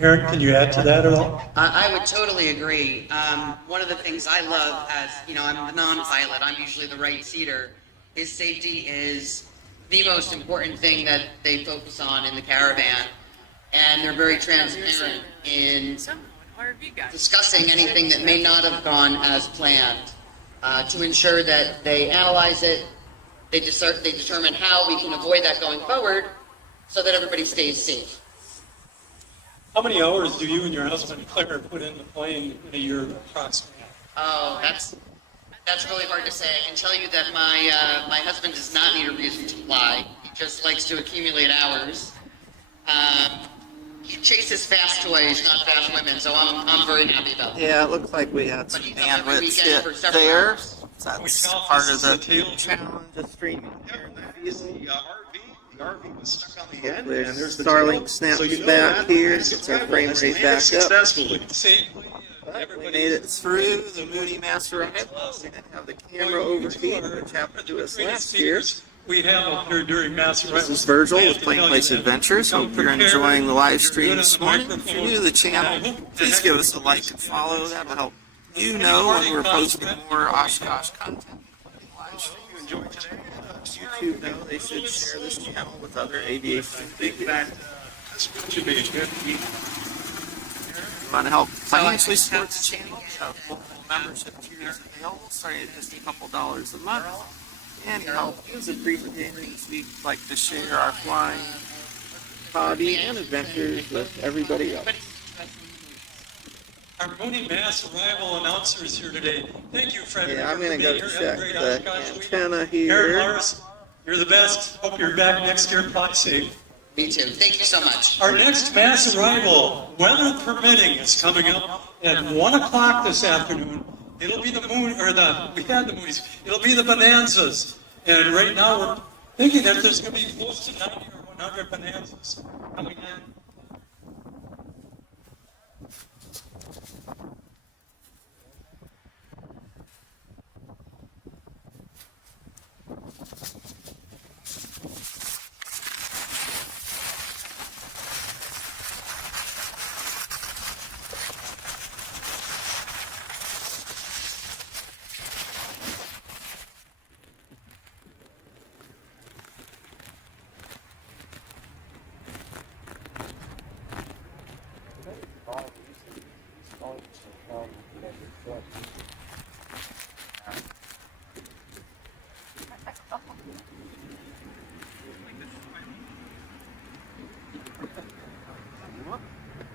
Aaron, can you add to that at all? I would totally agree. One of the things I love as, I'm the non-pilot, I'm usually the right seater, is safety is the most important thing that they focus on in the caravan. And they're very transparent in discussing anything that may not have gone as planned to ensure that they analyze it, they determine how we can avoid that going forward so that everybody stays safe. How many hours do you and your husband Claire put in the plane in a year approximately? Oh, that's really hard to say. I can tell you that my husband does not need a reason to fly. He just likes to accumulate hours. He chases fast toys, not fast women, so I'm very happy about that. Yeah, it looks like we had some bandwidth hit there. That's part of the challenge of streaming here in the field. The RV was stuck on the end, There's and there's the Starlink tail. snaps So you know back that here, is gets our incredible. frame It's rate managed back up. successfully. Safely, We made it through the Mooney Master Rifle. We didn't have the camera overheat, which happened to us last year. we have up here during Mass This is Virgil with Plain Place Adventures. Hope you're enjoying the live stream this morning. If you're new to the channel, please give us a like and follow. That'll help you know when we're posting more Oshkosh content. Live stream. You enjoy today? YouTube know they should share this channel with other aviation enthusiasts. Should be a good week. Want to help financially support the channel? Multiple membership tiers available, starting at just a couple dollars a month. And help is appreciated as we like to share our flying hobby and adventures with everybody else. Our Mooney Mass arrival announcers here today. Thank you, Fred. Yeah, I'm going to go check the antenna Aaron here. Lars, you're the best. Hope you're back next year. Fly safe. Me too. Thank you so much. Our next mass arrival, weather permitting, is coming up at 1 o'clock this afternoon. It'll be the moon, we had the Moonies. It'll be the Bonanzas. And right now we're thinking that there's going to be close to 90 or 100 Bonanzas coming in.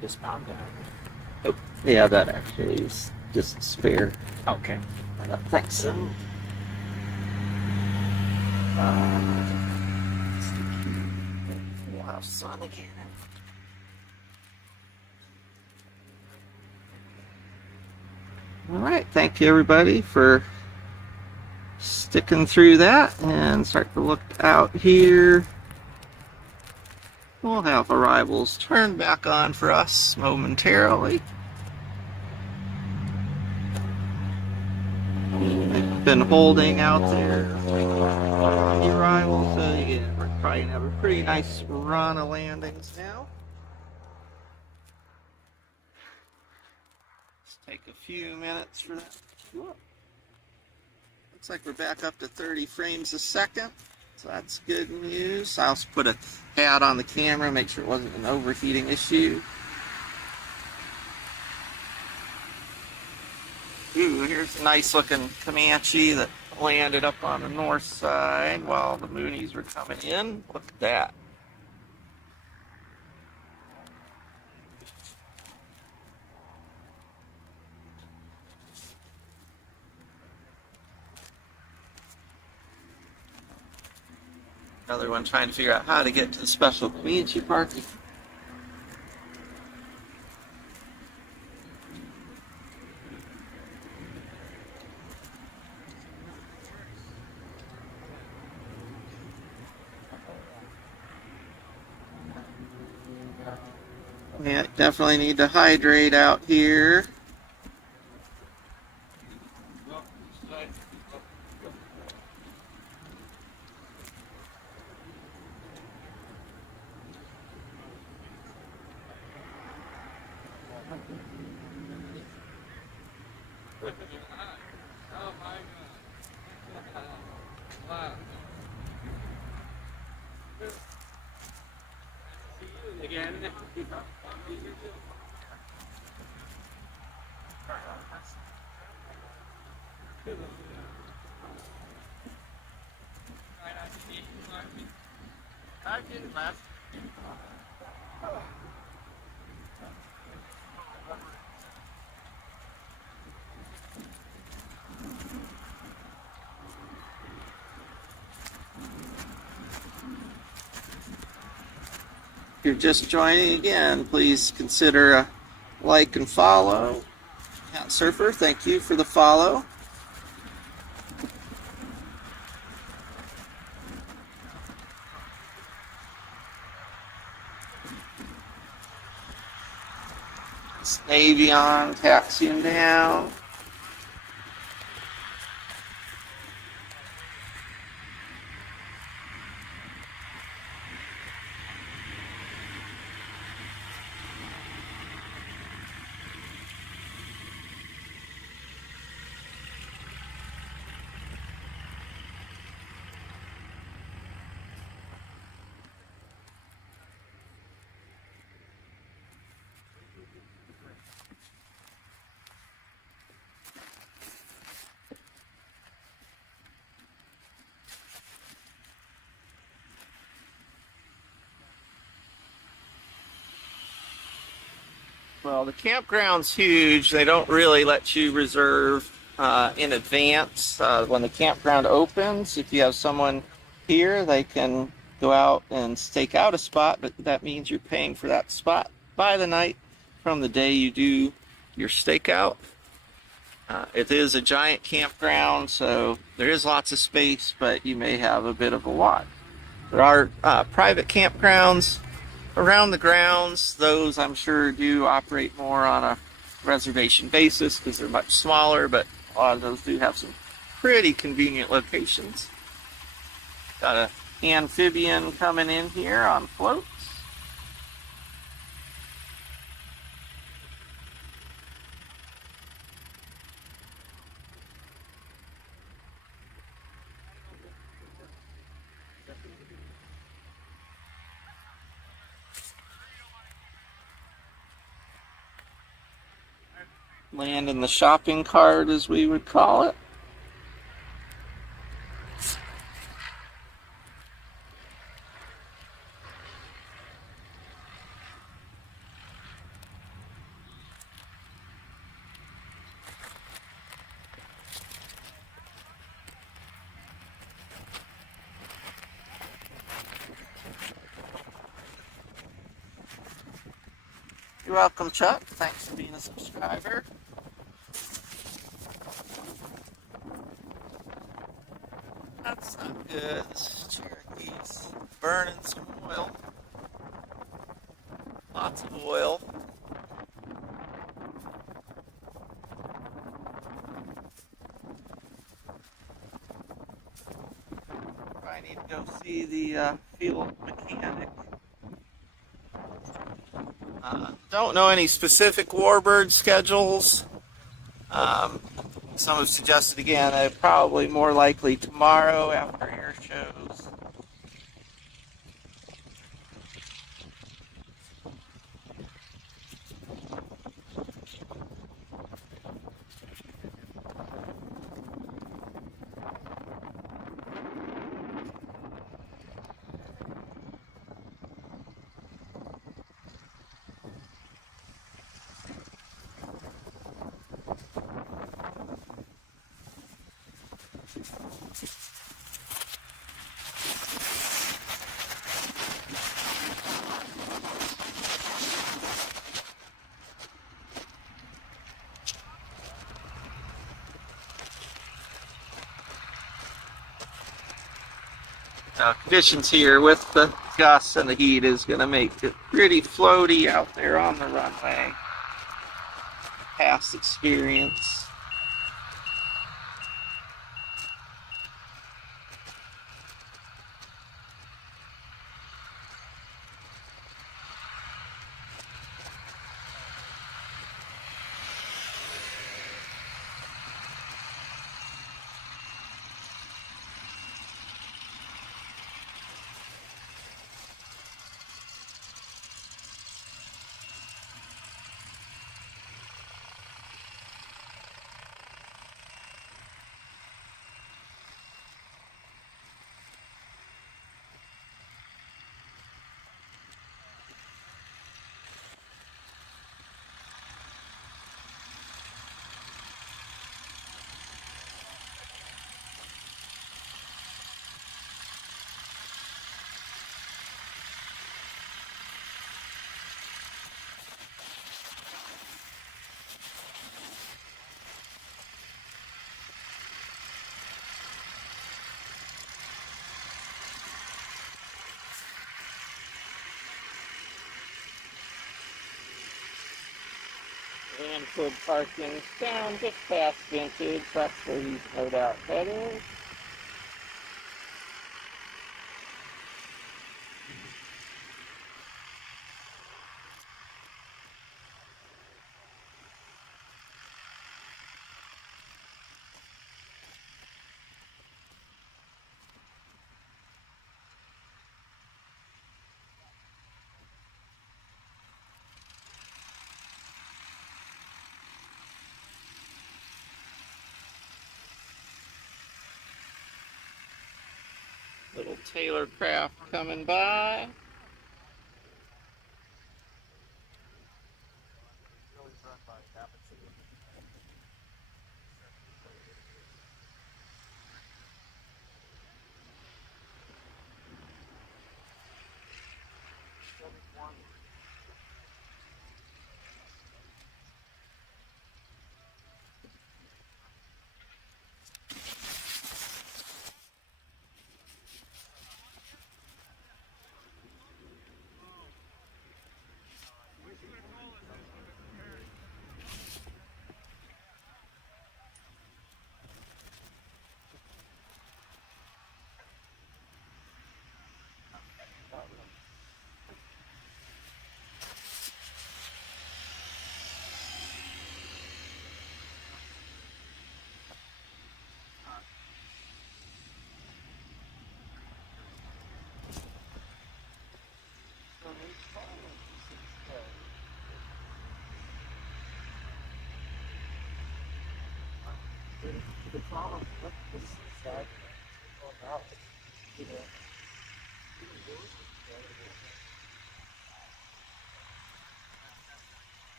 Just pound down. Oh, yeah, that actually is just spare. Okay. I don't think so. We'll have sun again. All right, thank you everybody for sticking through that, and start to look out here. We'll have arrivals turned back on for us momentarily. We've been holding out there the arrivals, so we're probably gonna have a pretty nice run of landings now. Let's take a few minutes for that. Whoa. Looks like we're back up to 30 frames a second. So that's good news. I also put a hat on the camera, make sure it wasn't an overheating issue. Ooh, here's a nice looking Comanche that landed up on the north side while the Moonies were coming in. Look at that. Another one trying to figure out how to get to the special Comanche parking. We definitely need to hydrate out here. If you're just joining again, please consider a like and follow. Cat Surfer, thank you for the follow. It's Navion taxiing down. Well, the campground's huge. They don't really let you reserve in advance. When the campground opens, if you have someone here, they can go out and stake out a spot, but that means you're paying for that spot by the night from the day you do your stakeout. It is a giant campground, so there is lots of space, but you may have a bit of a walk. There are private campgrounds around the grounds. Those I'm sure do operate more on a reservation basis because they're much smaller, but a lot of those do have some pretty convenient locations. Got an amphibian coming in here on floats. Land in the shopping cart, as we would call it. You're welcome, Chuck. Thanks for being a subscriber. That's not good. This Cherokee's burning some oil. Lots of oil. I need to go see the field mechanic. Don't know any specific warbird schedules. Some have suggested again that probably more likely tomorrow after air shows. Conditions here with the gusts and the heat is going to make it pretty floaty out there on the runway. Past experience. Vanford parking down just past Vintage. That's where he's no doubt heading. Little Taylor craft coming by. The problem with this is that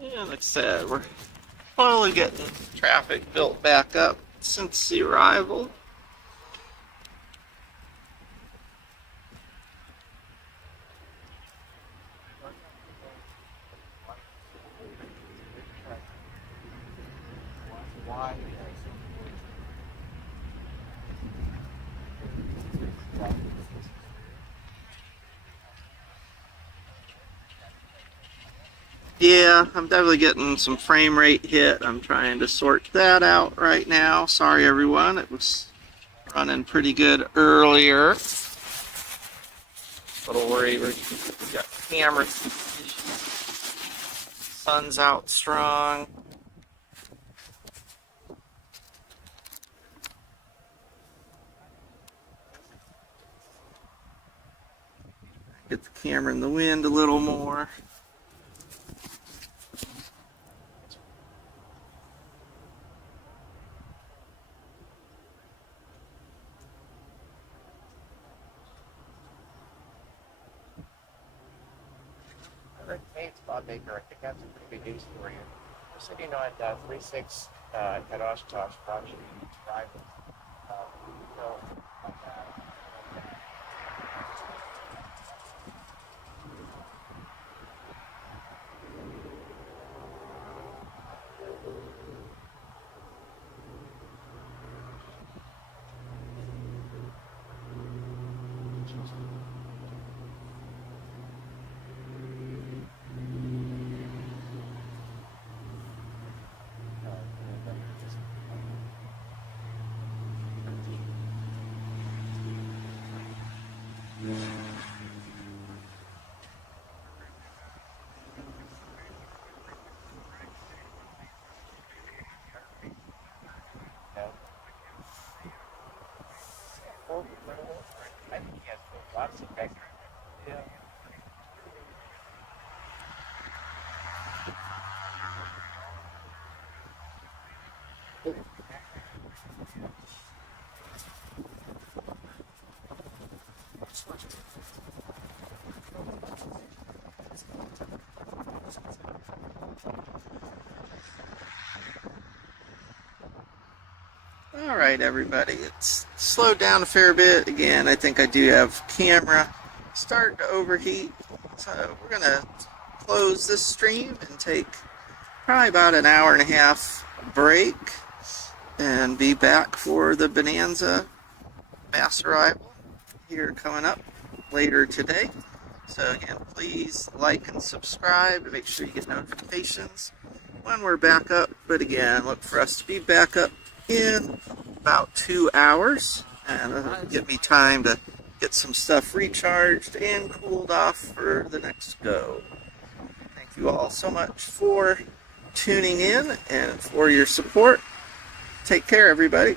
And like I said, we're slowly getting traffic built back up since the arrival. Yeah, I'm definitely getting some frame rate hit. I'm trying to sort that out right now. Sorry everyone, it was running pretty good earlier. A little worried we got camera issues. Sun's out strong. Get the camera in the wind a little more. Hey, it's Bob Baker. I think I have some pretty good news for you. We're sitting on 3-6 at Oshkosh, watching rivals. I think he has lots of back. Yeah. Alright everybody, it's slowed down a fair bit. Again, I think I do have camera starting to overheat. So we're going to close this stream and take probably about an hour and a half break and be back for the Bonanza mass arrival here coming up later today. So again, please like and subscribe to make sure you get notifications when we're back up. But again, look for us to be back up in about 2 hours, and it'll give me time to get some stuff recharged and cooled off for the next go. Thank you all so much for tuning in and for your support. Take care, everybody.